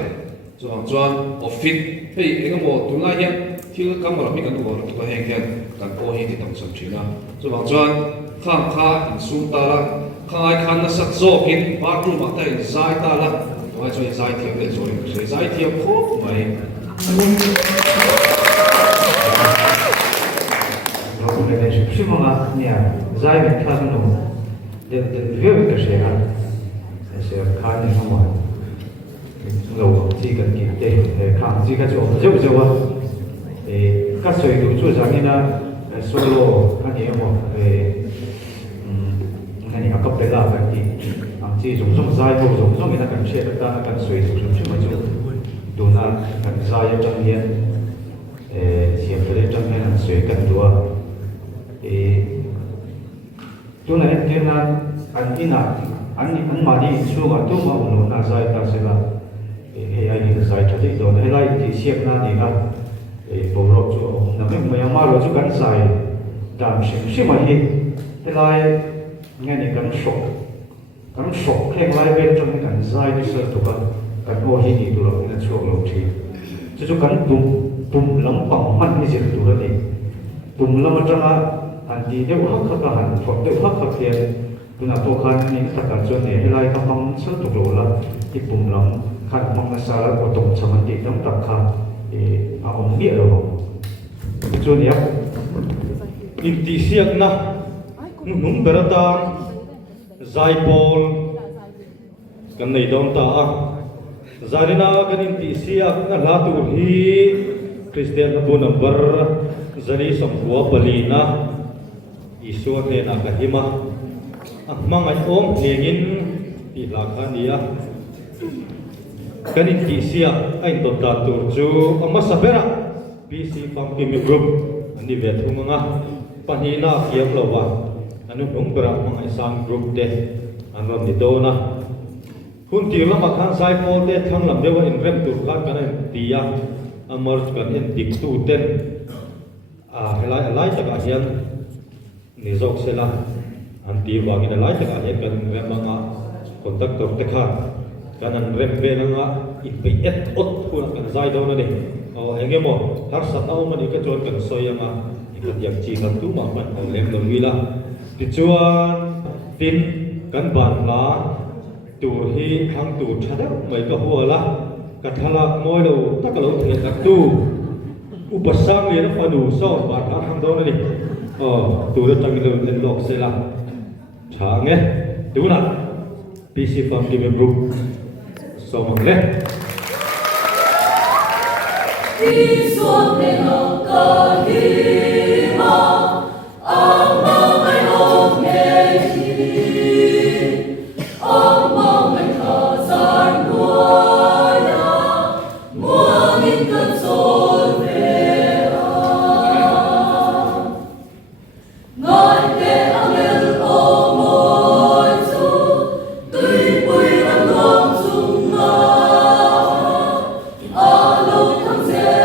chuan ofit hei engamo dungahin thil kamara mi kan tu tu ka heng hian kan ko hi ti tong sam thina chuan khang kha in sum tara khai khan na sak zo kin bathroom ma ta in zai ta la why so anxiety of this or anxiety of hope my Lalu kita semua ni saya minta no the view ke saya kan ni semua lalu jika kita kan jika jauh kas itu tu jangan na solo kan ni mo kan ni akap bela kan ni chỉ dùng dùng dài thôi dùng người ta cần chia ta cần suy dùng dùng mà dùng đồ nào cần dài trong hiện chia tới trong hiện là suy cần đua tu này thế là anh đi nào anh mà đi xuống mà tu mà ổn là dài ta sẽ là hệ ai đi dài cho đi đồ này lại thì xếp na đi là bổ rộng chỗ nằm mấy mà rồi chỗ cần dài đảm xíu mà đi thế lại nghe này cần sọc kan sok keng lai ben trong kan zai ni sơ tu kan ho hi ni tu lo na chuak lo thi chu kan tum lam pang man ni jil tu ra ni tum lam atanga an di de ha kha ka han phok de ha kha khian tu na to khan ni ta ka chu ne lai ka pang sơ tu lo la ti tum lam khan pang na sa la ko tong chaman ti tam tak kha a om bi lo chu ni In ti siak na num berata zai pol kan nei dom ta zarina kan in ti siak na latu hi Christian abu number zari sambuwa palina isu ne na kahima mangai om ngin ti la khania kanin ti sia ai to ta tur chu amma sabera PC Farm Kim Group ani ve thunga panina kiam lowa anu bra mang isang group te anom ni dona hun ti lama khan sai pol te thang lam dewa in rem tur khan kan tia amar kan en dik tu ten a helai taka hian ni zok sela an ti wangin helai taka hian kan rem manga conductor te khan kan an rem ve langa ipi et ot hun kan zai do na ni o engemo har sa tau mani ka chon kan soyanga ikat yak chi kan tu ma pan o lem lo wila ti chuan tin kan ban la tur hi hang tur thada mai ka huala ka thalak moi lo takalo the tak tu upasang le na panu so ba tha ham do na ni tur tang lo len lok se la change tu na PC Farm Kim Group so mang le Đi xuống để học cờ đi mà ông mong anh ôm nghề gì ông mong anh thở dài mua nghìn cơn rồi về ngồi kề áo lên ôm môi chú tuy bụi vẫn không dùng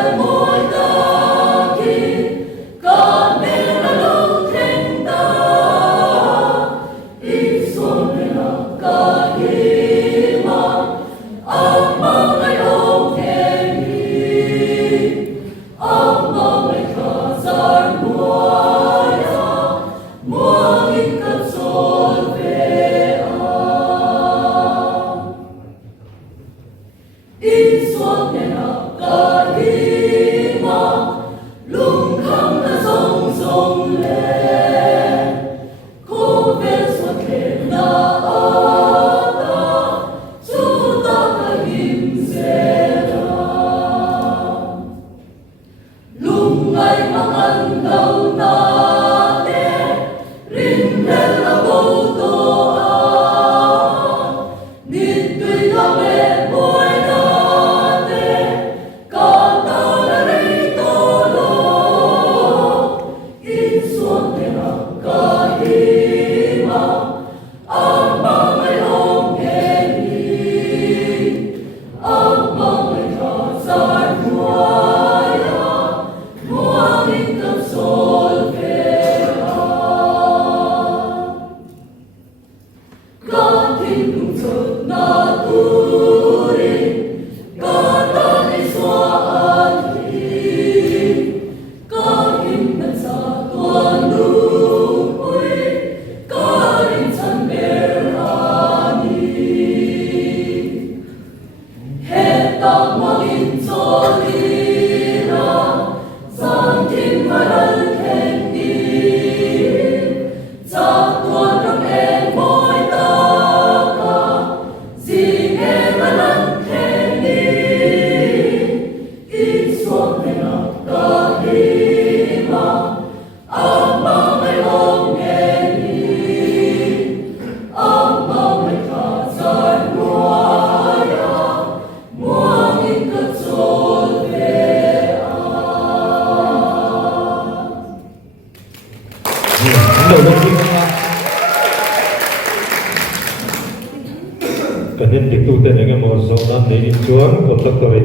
cái nên tiếp tục tên những một số năm để đi xuống công tác tôi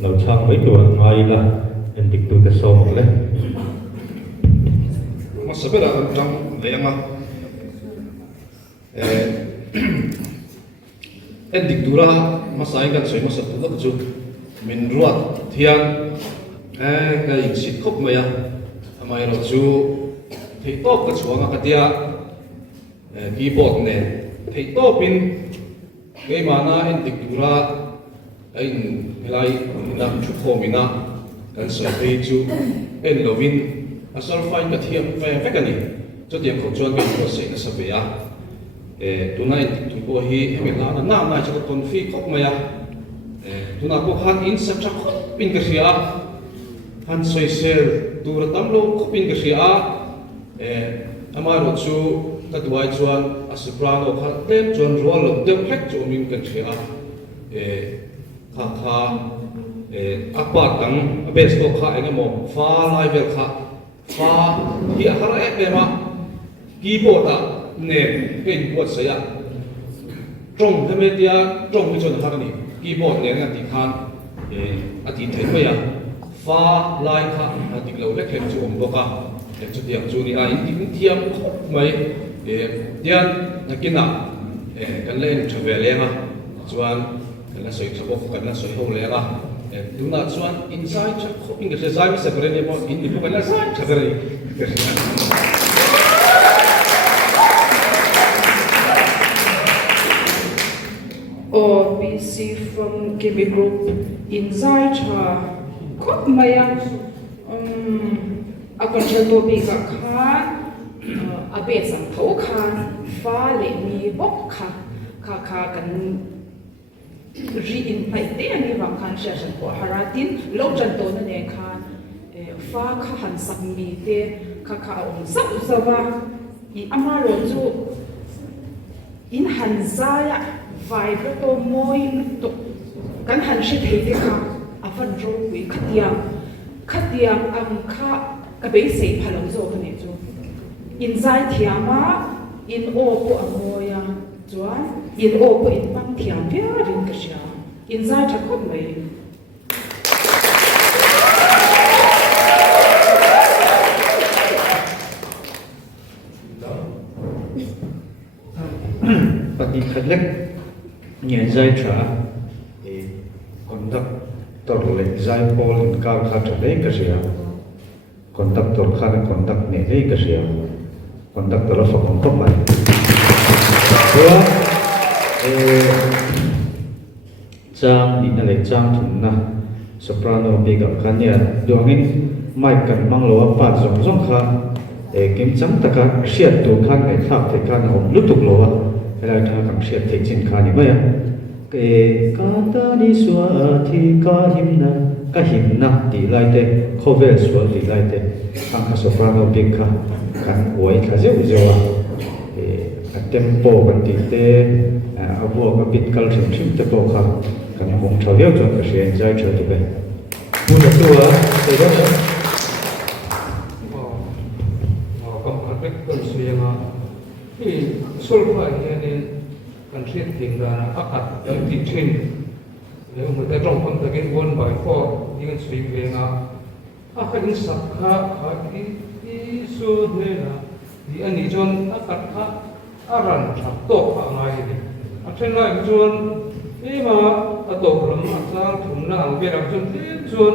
nấu chăng mấy tuổi ngày là nên tiếp tục tên số một lên mà sắp là trong lấy ăn em định tura mà sai cái chuyện mà sắp được chứ mình ruột thian cái xịt khóc mày mà rồi chú thấy tốt cái chuông cái tia keyboard này thấy tốt pin cái mà na em định tura anh lại làm chụp hồ mình na cái sợi dây chú em lovin asal fine cái thiam về cái này cho tiền khẩu chuông cái nó sẽ sắp về tunai tu ko hi hemela na na na cha ton fi khop maya tuna ko han in sab cha khop pin ka sia han soi sel tu ra tam lo khop pin ka sia amaro chu ta duai chuan a soprano kha tem chuan rual lo deuh hlek chu min kan thia kha akpa tang bass ko kha engemaw fa lai vel kha fa hi a hara ek ema keyboard a nen pen buat saya trong theme tia trong mi chon har ni keyboard nen a ti khan a ti thei mai a fa lai kha a ti lo lek hem chu om boka le chu tiang chu ni a in thiam khop mai tian nakina kan len thave lenga chuan kan la soi thabo kan la soi ho lenga tuna chuan inside cha khop in ge zai mi sakre ni mo in ni ko kan la sai thagre OBC from KB Group inside khop maya a concerto bi ka khan a be sam tho khan fa le mi bok kha kan ri in pai te ani wang khan session ko haratin lo chan to na ne khan fa kha han sak mi te kha om sak zawa I amaro chu in han zaya vibrato moi to kan han shi thei te kha avan ro wi khatiang am kha ka be se phalo zo ka ne chu in zai thiama in o ko amoya chuan in o ko in pang thiam pia rin ka sha in zai tha khop mai Pati khalek nyen zai tra conductor le zai pol in ka kha le ka sia conductor kha conduct ne le ka sia conductor fa kon top mai so chang ni na le chang thun na soprano be ga khania dongin mic kan mang lo pa zong kha kim chang taka shiat tu khan ngai thak the khan hom lutuk lo wa la tha kam shiat the chin khan ni ma ya ke ka ta ni swa thi ka himna ti lai te khovel swa ti lai te ang ka soprano be kha kan oi kha je wa a tempo kan ti te a bo ka bit kal thim te po kha kan hom thawel chon ka shen jai chho tu be mu na tu wa te da kan suyenga I sulfa hianin kan thiet thing dana akat ti thin le mu te tong kon takin 1/4 ingin sui venga akan sakha khati su nena di ani jon akat kha aran thak to kha ngai ni athen lai jon ema atok ram atang thumna ang be ram jon jon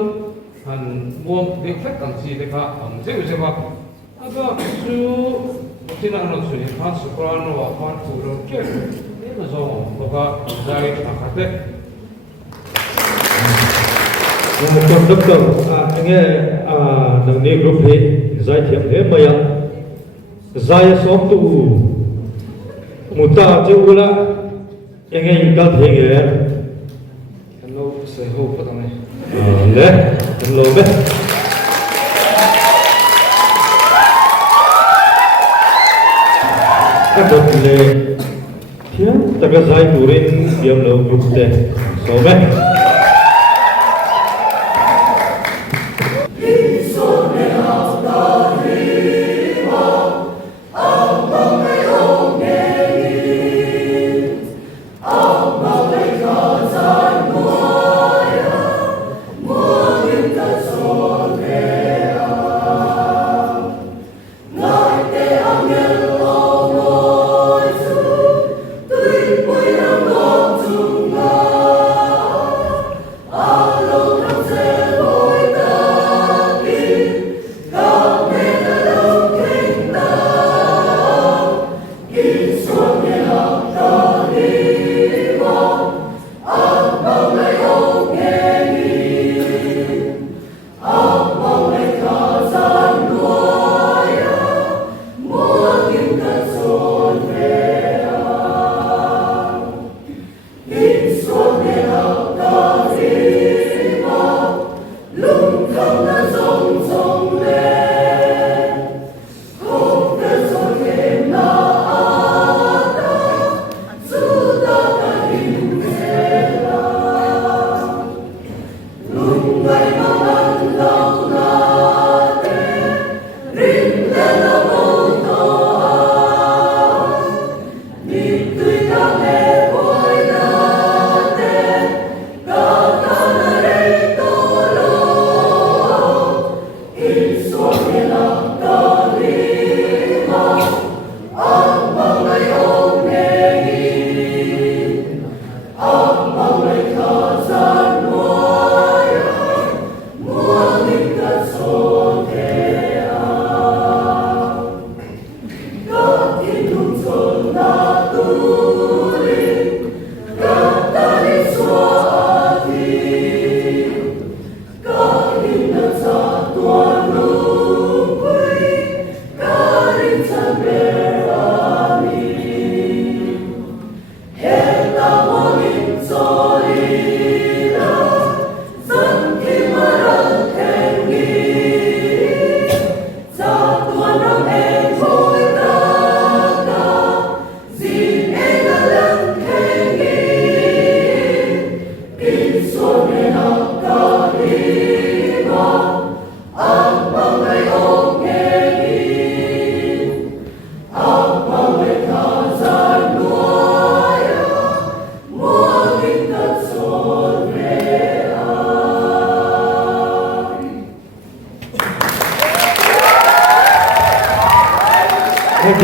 han mom de fek kan si de kha am je ba aba su tinano su ni khan soprano wa khan puro ke ne ma zo baba zai thakate conductor nge nang ni group he zai thiam he maya zai som tu muta je ula nge inga thenge hello se ho patang ne le hello be các đợt lệ thiếu tất cả giải turin điểm lâu group te so be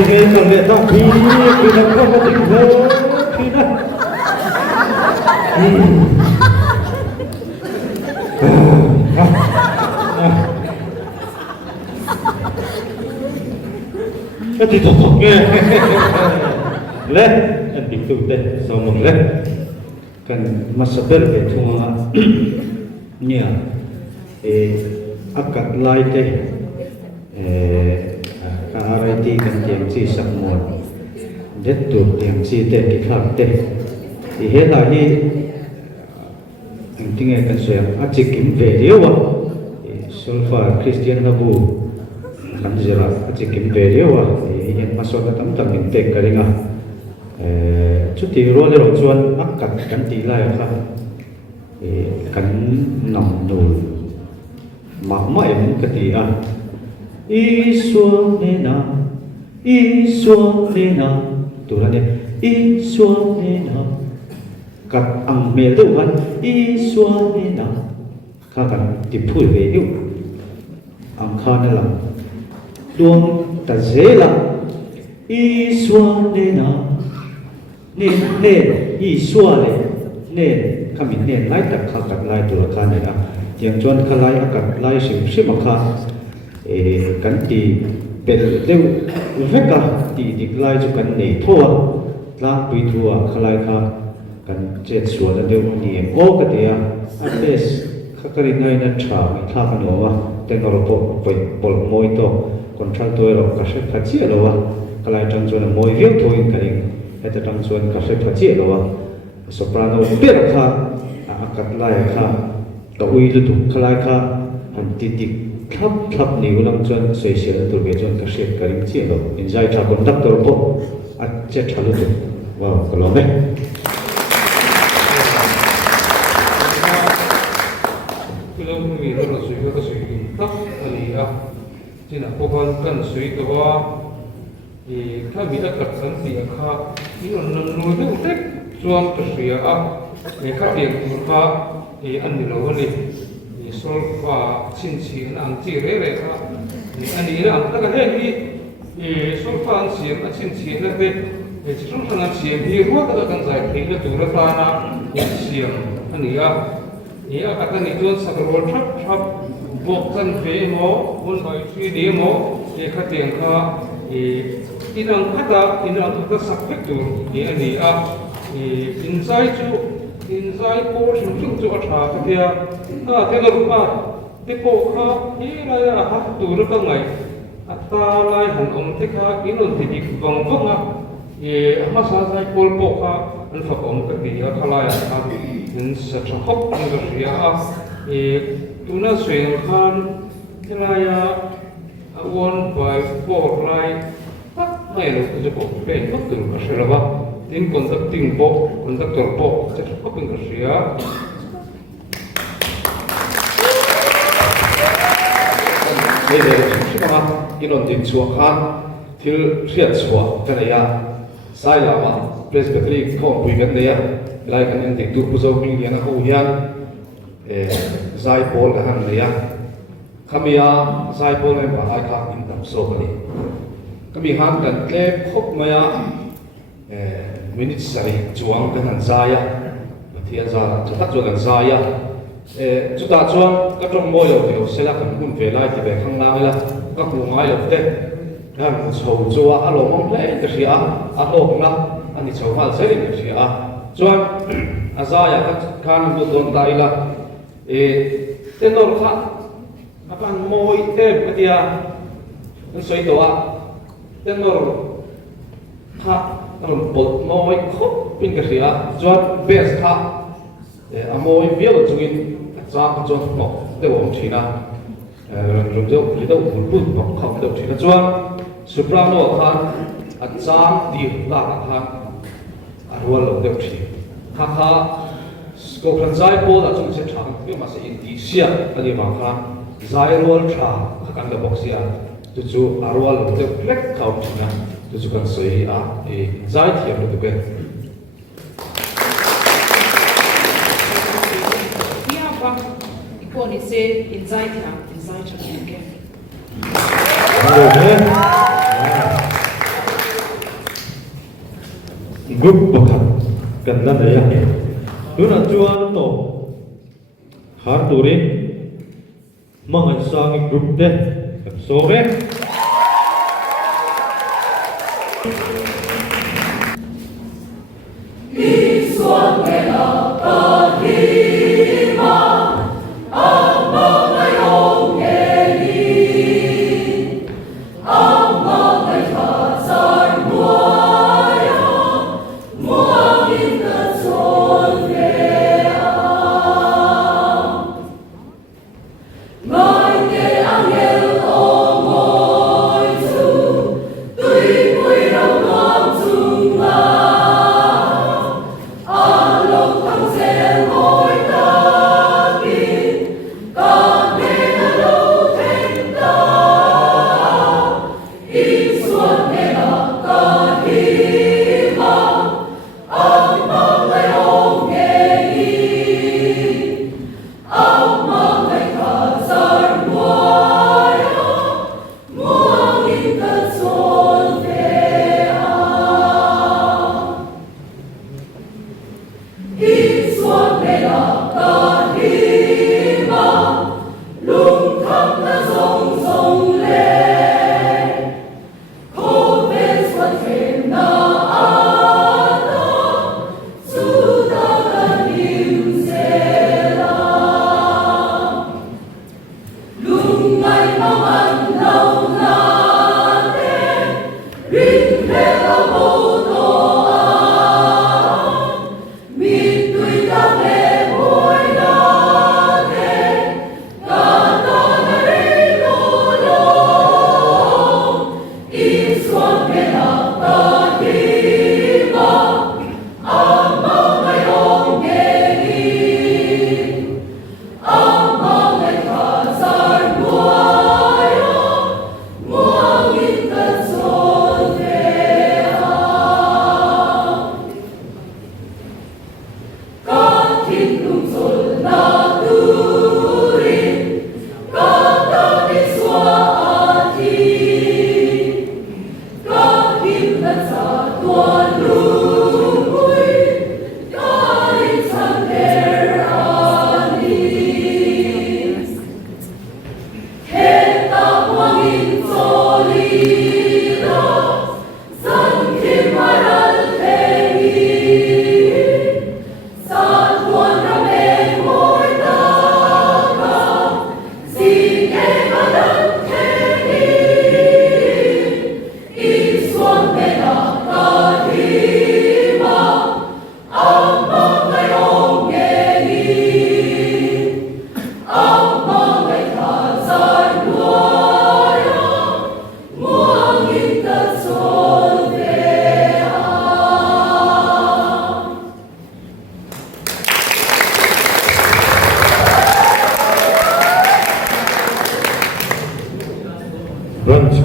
Dengan melihat tapi kita kau tinggal kita. Jadi tokoknya, leh, itu deh, sama leh, kan masa berbeda nya, akak lain deh, RIT kan tiang si semua, detu tiang si deh dikhap deh, dihelah ni, tinggal kan saya acik video sulfa Christian Nabu, kan jelas acik video yang masuk ke tempat minta keringat, cuti roller rojuan akak kan tilai kan nam dul, mama yang ketia. Iswamena, Tuhannya Iswamena, kat ang meluan Iswamena, kakan dipul veyu, ang kanalang, duang tazela Iswamena, nen Iswale, nen kami nen lai tak kakat lai tuhannya, yang tuan kalai akan lai simaka. Kan di bel veka di kelai tu kan ni thua la pui thua kelai ka kan jet suara dia ni o ka dia ates kakari ngai na cha mi tha kan wa teknologi pol moi to contractor ro ka se phachi ro wa kelai tang chuan moi view thoin karing eta tang chuan ka se phachi ro wa soprano per kha akat lai kha ka ui lu tu kelai kha an ti khắp nhiều lắm chân xây dựng từ cái chân các sự cái những chuyện đó, hiện tại cha còn đắp đầu bộ, chết trả luôn vào cái lối này. Cái lối mình đó là suy tắc anh à, chỉ là cố gắng cần suy đó, thìถ้ามีอากาศสันติค่ะนี่มันnuôi được tết chuan cái suy à, cái khác biệt của它thì anh đi lâu hơn solfa cincin ang ciri mereka ini ang tak ada ni solfa cincin cincin lebih cincin sangat cincin biru katakan saya ini tu repana cincin ini ya kata ni tuan sahabat trap bukan demo pun baik demo kata yang inang kata sakit tu ini inside portion tu acha dia tengok rumah depo kha ila ya ha tu ru ka ngai atta lai han om te kha inon ti dik gong gong a ma sa sai pol po kha an fa om ka dia khala ya ha in sa cha hop ni ga ria a tu na swen khan ila ya 1 by 4 lai tak mai lo ku ko pe ko tu ka shela ba tin conducting po conductor po cha hop ni ga ria bây giờ chúng ta cái lần tiền chùa khác thiếu thiệt chùa cái này à sai là mà presbytery không quy cái này à lại cái này tu bố giáo kinh điển hậu hiền giải Paul cái hàng này à kami à giải Paul này bảo ai khác in tập số cái này kami hàng cần cái khúc mà à minute sai chuang cái hàng giải à thì anh ra chắc chắn là dài à chúng ta chọn các trong môi đầu thì sẽ là phần quân về lại thì về khang năng là các vùng ngoài lập thế hàng sầu chua alo mong lấy cái gì à alo cũng là anh đi sầu mal sẽ cái gì à chọn anh ra ya các khăn bộ đồn đại là tên nó khác các bạn môi thêm cái gì à nó xoay tổ à tên nó khác nó bột môi khúc bên cái gì à chọn best khác môi viết ở trong ra con chọn một đều ông chỉ là rồi đâu thì đâu cũng bút một không đâu chỉ là chọn soprano khan acham ti la khan arwal lo đâu chỉ kha kha Scotland zai po da chung se thang ke ma se ti sia ani ma khan zai rol tha kan da box ya chu arwal lo đâu plek khau thina chu kan sei a zai thiam lo ke Icon is inside okay. Group bakhat kan na ya tu na chuan to har turin mang sang group de so re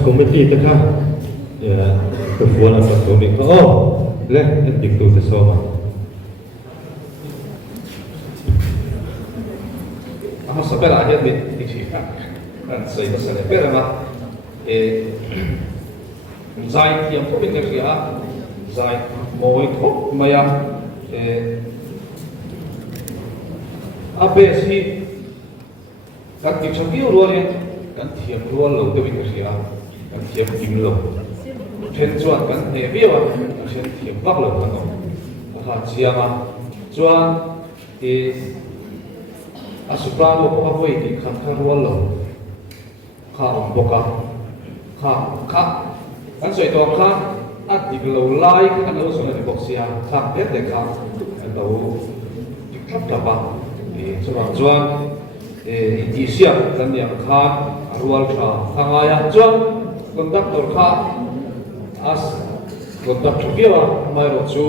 committee ta kha ya to fuana pa to ni oh le dik tu te soma ama sapela he bit dici kan sai basale pera ma zai tiam ko bin ngia zai moi ko maya abe si kan ti chakiu ro le kan thiam ro lo te bi ka sia kan thiam kim lo then chuan kan ne bi wa kan thiam bak lo kan ha chianga chuan ti asupra lo ko hoi ti khan khan ro lo kha om boka kha kan soi to kha at ti lo lai kan lo so le bok sia kha te te kha lo khap ta ba chuan ti sia kan yang kha rual kha angaya chuan conductor kha as conductor biwa mai ro chu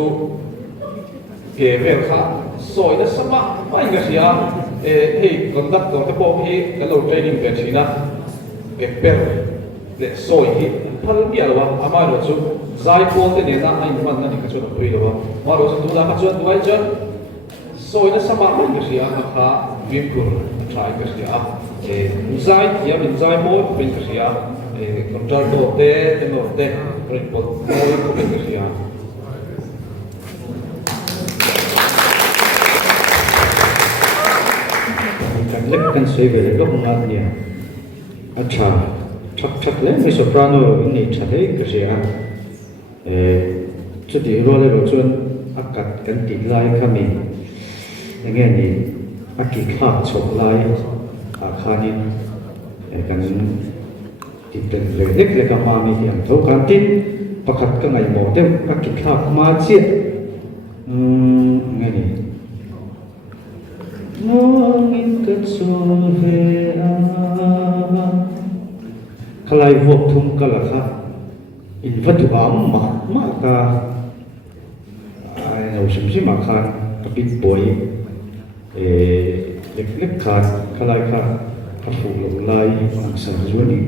ke vel kha soi da sama mai ga sia hei conductor te po hi ka lo training pe thina per le soi hi phal bia lo ama ro chu zai pol te ne na ai man na ni ka chu no pui lo ma ro chu tu da ka chu tu ai chu soi da sama mai ga sia ma kha vim kur try ka sia zai ya min zai mo ben ka sia contractor te no te principal mo ben ka sia kan lek kan soi về lúc ngon nhỉ acha chắc lấy cái soprano ini chale cái gì à chút đi rồi lại rồi chuan akat kan ti lai kami nghe ni aki khap chok lai khanin kan ti ten le lek le ka ma mi yang tho kan tin pakhat ka ngai mo te aki khap ma chiat nghe ni mongin ka chove a khalai vok thum kala kha in vatu am ma ka ai no sim ma kha kapit boy lek kha khalai kha ka fu lo lai ang sa joni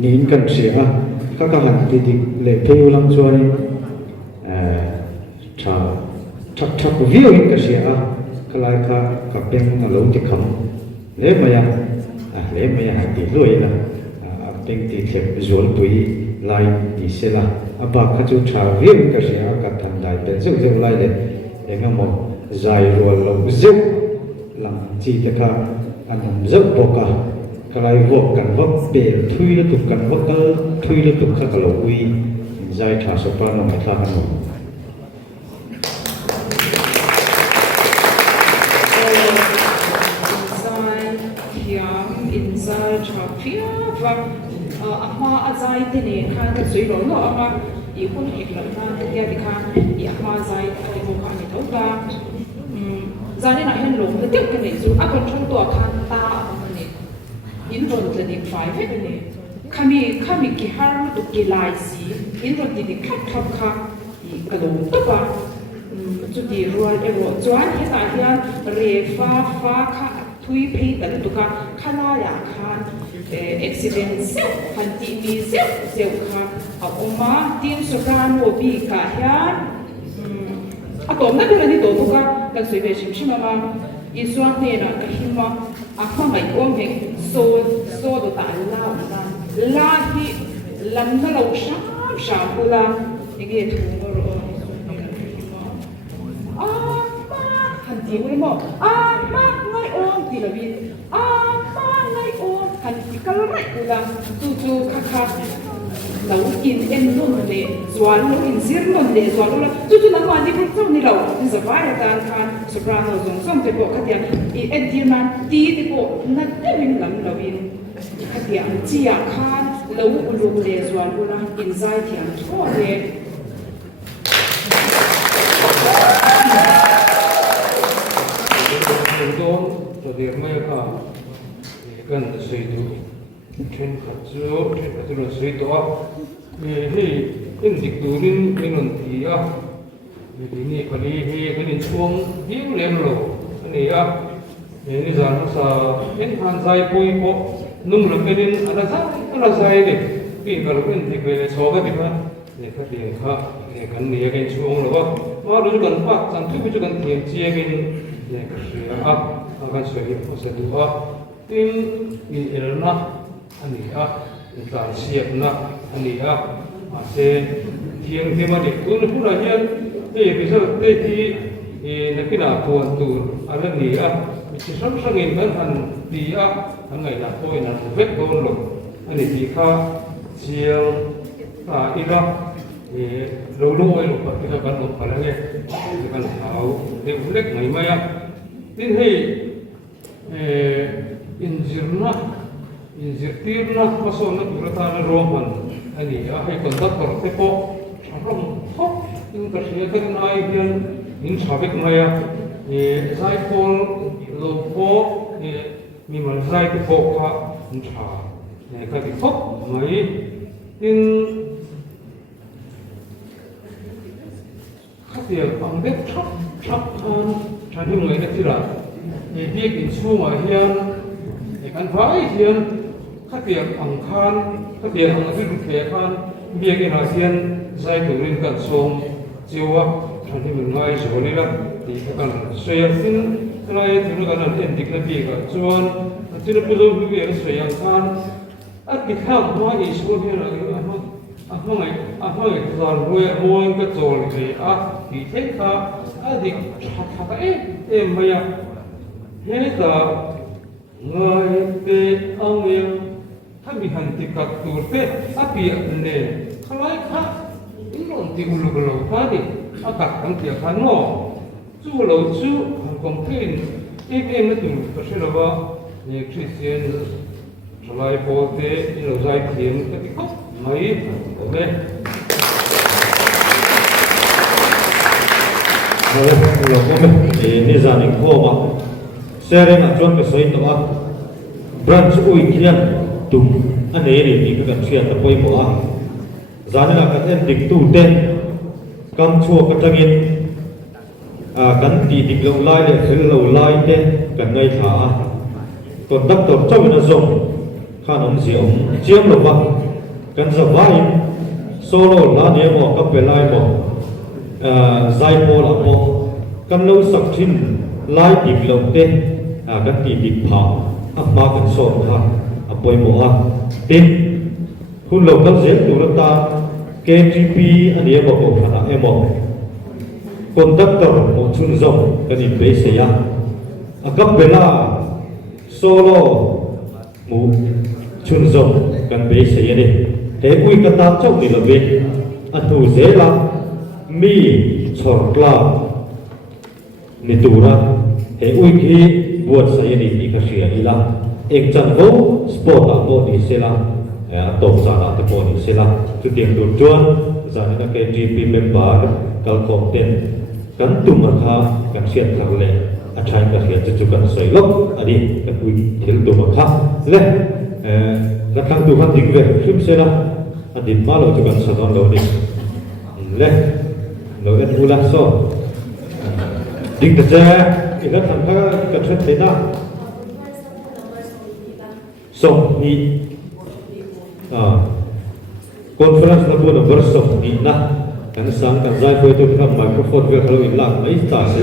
nin kan sia ka han ti dik le peu lam chuani chak view in ka sia khalai kha ka peng na lo ti kham le maya ti loi la peng ti thep zol pui lai ti sela aba kha chu tha view ka sia ka tham dai pe zeu lai le enga mo zai ro lo zeu lam chi te kha anam zeu boka kalai vok kan vok pe thui le tu kan vok ka thui le tu kha ka lo ui zai tha so pa no ma tha kan mo ama azai te ne kha ta sui ro no ama I hun ik la na te ya dikha I ama azai te ko kha ni thoga zani na hen lo te te ke ne zu a control to kha ta ne in ron te ni five ne khami ki har tu ki lai si in ron ti khap khap kha I ka lo to pa chu ti rual e ro chuan he ta hian re fa kha thui phe ta tu ka khala ya khan accident se hanti mi se kha a oma tin soprano bi ka hian a tom na ni to to ka kan sui be shim ma I swang ne na ka hima a kha mai om he so do ta la hi lam na lo sha pula ege thu ro hanti mo ma ngai om ti la bi han kal rai ula tu kha lo in en non le zuan lo in zir non le zuan lo tu na ma ni pro ni lo in za vai tan khan soprano zong som te po khatia I edir man ti te po na te min lam lo in khatia chia khan lo ulu le zuan ula in zai thiam tho le don to dir mai ka kan sei du chen khatsu lo sei to he in dik du nin on ti a ni kali he kan chuang hi len lo ani a ni zan sa in han sai pui po nung lo kenin ana sai ni pi kal kan dik le so ga bi ma ne ka ti kha ne kan ni ga chuang lo ba ma ru kan pa san tu bi kan ti chi ga ni ne ka sia a kan so hi po se du a tin ni erna ani a ta siap na ani a ma se thiang thema de kun pura hian e bisa te ti นักกีฬาคนตัวอะไรนี่อ่ะมีสิ่งสำคัญกันอันดีอ่ะทั้งไงล่ะตัวนั้นเวทโดนหลงอันนี้ที่ข้าเชียงอีกอ่ะรู้ไอ้ลูกปัจจุบันหลงอะไรเนี่ยกันเขาเด็กเล็กไหนไหมอ่ะที่ให้อินจิร์นะอินจิร์ตีร์นะมาส่งนักกีฬาในโรมันอันนี้อ่ะให้คนตัดต่อเทปอชอบท็อปอินกระเสียกันนายเพียงอินชาบิกไหมอ่ะไซโคลโลโก้มีมันไซโคลค่ะอินชาเนี่ยก็ที่ท็อปไหมอินข้าเดียวฟังเด็กชับฉันที่มึงเด็กที่ละเบี้ยกินสู้มาเฮียนกันไว้เฮียนข้าเดียวอังคารข้าเดียวอังคารเขียนเบี้ยกินอาเซียนใจตัวเรื่องการส่งเจ้าฉันที่มึงง่ายสุดนี่ละที่กันเสียสินอะไรที่เรากันเอ็นดิกน์เบี้ยกันส่วนที่เราพูดถึงเบี้ยเสียอังคารอันที่ข้ามมาอีกส่วนที่เราตอนรวยมวยก็โจรเลยที่เทคาดิชัดไม่ยากเฮ้ยแต่เงยเตะเอาเองถ้ามีหันติกัดตัวเตะเปียเนี่ยขลายข้าอีหลงที่อุลุกเราพอดีกัดทั้งเตียขันโน่จู่เราจู่หันคงทิ้งไม่ถึงก็ใช่หรอว่าเนี่ยคริสเตียนขลายโปเตะเราใจเทียมก็ที่เขาไม่โอเคเราก็นี่จานิโคมาเซเรนจวนไปสวยตัวบรันช์อุ้ยเขียนตุ่มอันนี้นี่ก็กันเชียนตะปอยบัวจานินักเอ็นดิกตู้เต้นกำชัวกันจังอินกันตีดิกลงไล่เลยขึ้นลงไล่เต้กันไงขาก่อนดับตัวเจ้าวินาศงข้าน้องเสียวเจียมลงมากันสบายโซโล่ลาเดียมกับเวลาบอกไซโพลบอกกันเราสักชิ้นไล่ดิบลงเต้กันตีดิบผ่ามากันส่งค่ะปอยมัวติดคุณลงกับเสียงตุลตา KGP อันนี้บอกขนาดบอกคนตัดต่อหมดชุนจงกันอีกเบสเซียกับเวลาโซโล่หมู่ชุนจงกันเบสเซียนี่แต่คุยกันตามเจ้านี่ละเว้ยอันถูเสียละมีชอร์กลานิตูระแต่คุยที่บวชเสียนี่อีกเสียอีละเอกจันโบสปอร์ตโบนี่เสียละตกสาระที่โบนี่เสียละจุดเด่นตัวจวนจานี่นักKGP member kalau konten kan tu mereka kan siap terle acara kan siap cucukan selok adi kan kui hil tu mereka leh datang Tuhan dikwe sim sela adi malu juga sadon lo ni leh lo kan ulah so dik teja ikat tanpa kacet tena so ni conference na pun bersok ni nah kan sang kan zai foi tu kan microphone ve khalo in lang mai ta se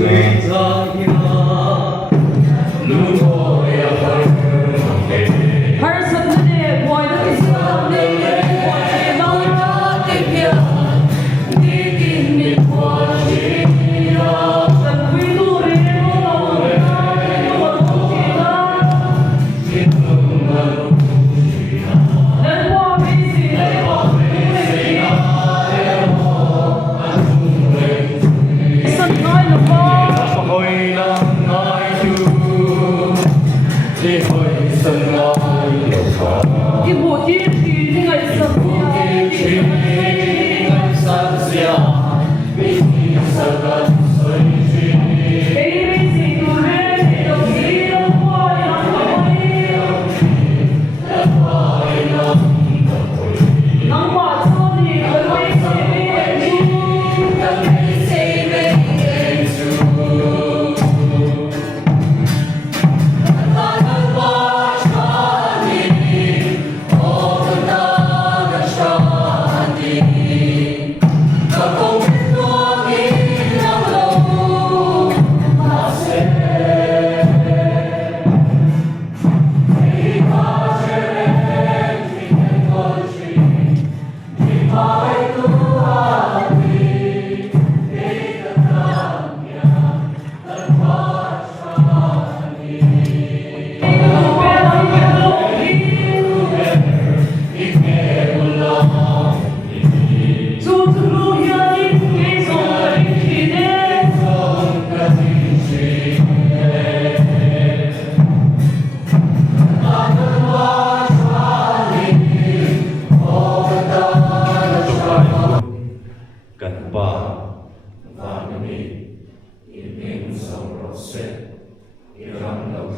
Bye.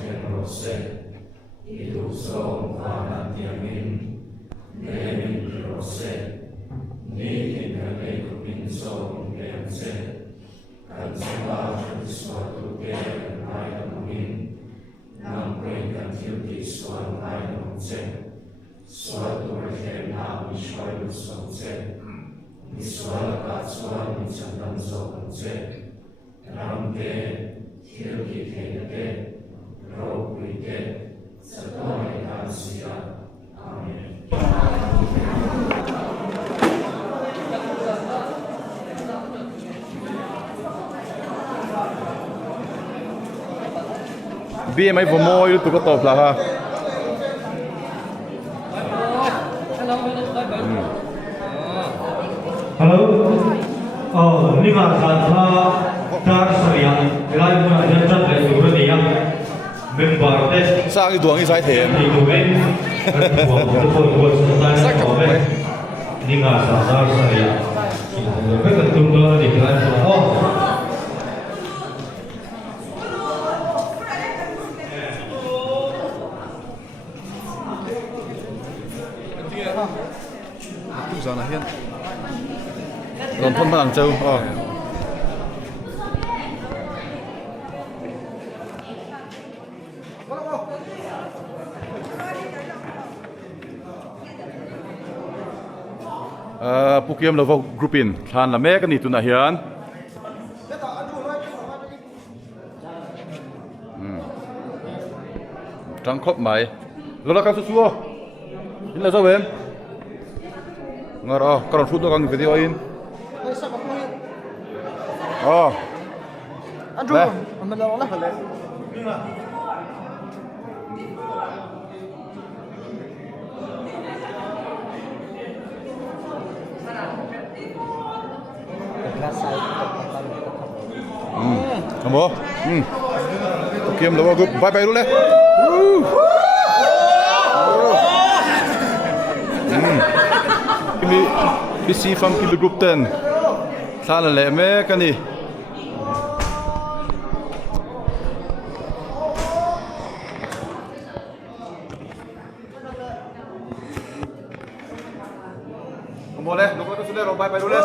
khen ro se I du so va na tiamin ne min ro se ni in ka nei ku min so in se kan se ba kan so tu ke ai na min nam pre kan tiu ti so ai no se so tu re ke na mi shoi lu so se mi so la ka so mi chan dan so kan se ram ke tiu ki ke ke ro ku ke sa to ai kan sia amen Bi mai vomoi tu ko top la ha. Hello. Oh, ni ma sa tha tar sariya. Lai ma jan chat lai du ni ya. Member test. Sang cái duang cái sai thêm. Ni du ben. Ko ko ko sa ta ko ben. Ni ma sa tar sariya. Ka ka tum do ni lai oh. Giờ là hiện còn thôn Bằng Châu Pukiem là vào groupin than là mẹ cái này tụi này hiện trắng khóc mày lo là các số xua ini là sao vậy ngaro karon food kang video in oh Andrew amala wala hale Kamu Kiam lawa group bye dulu le Ini bisi fam ki group 10 sana le me kani Kamu le, lupa tu sudah bye dulu le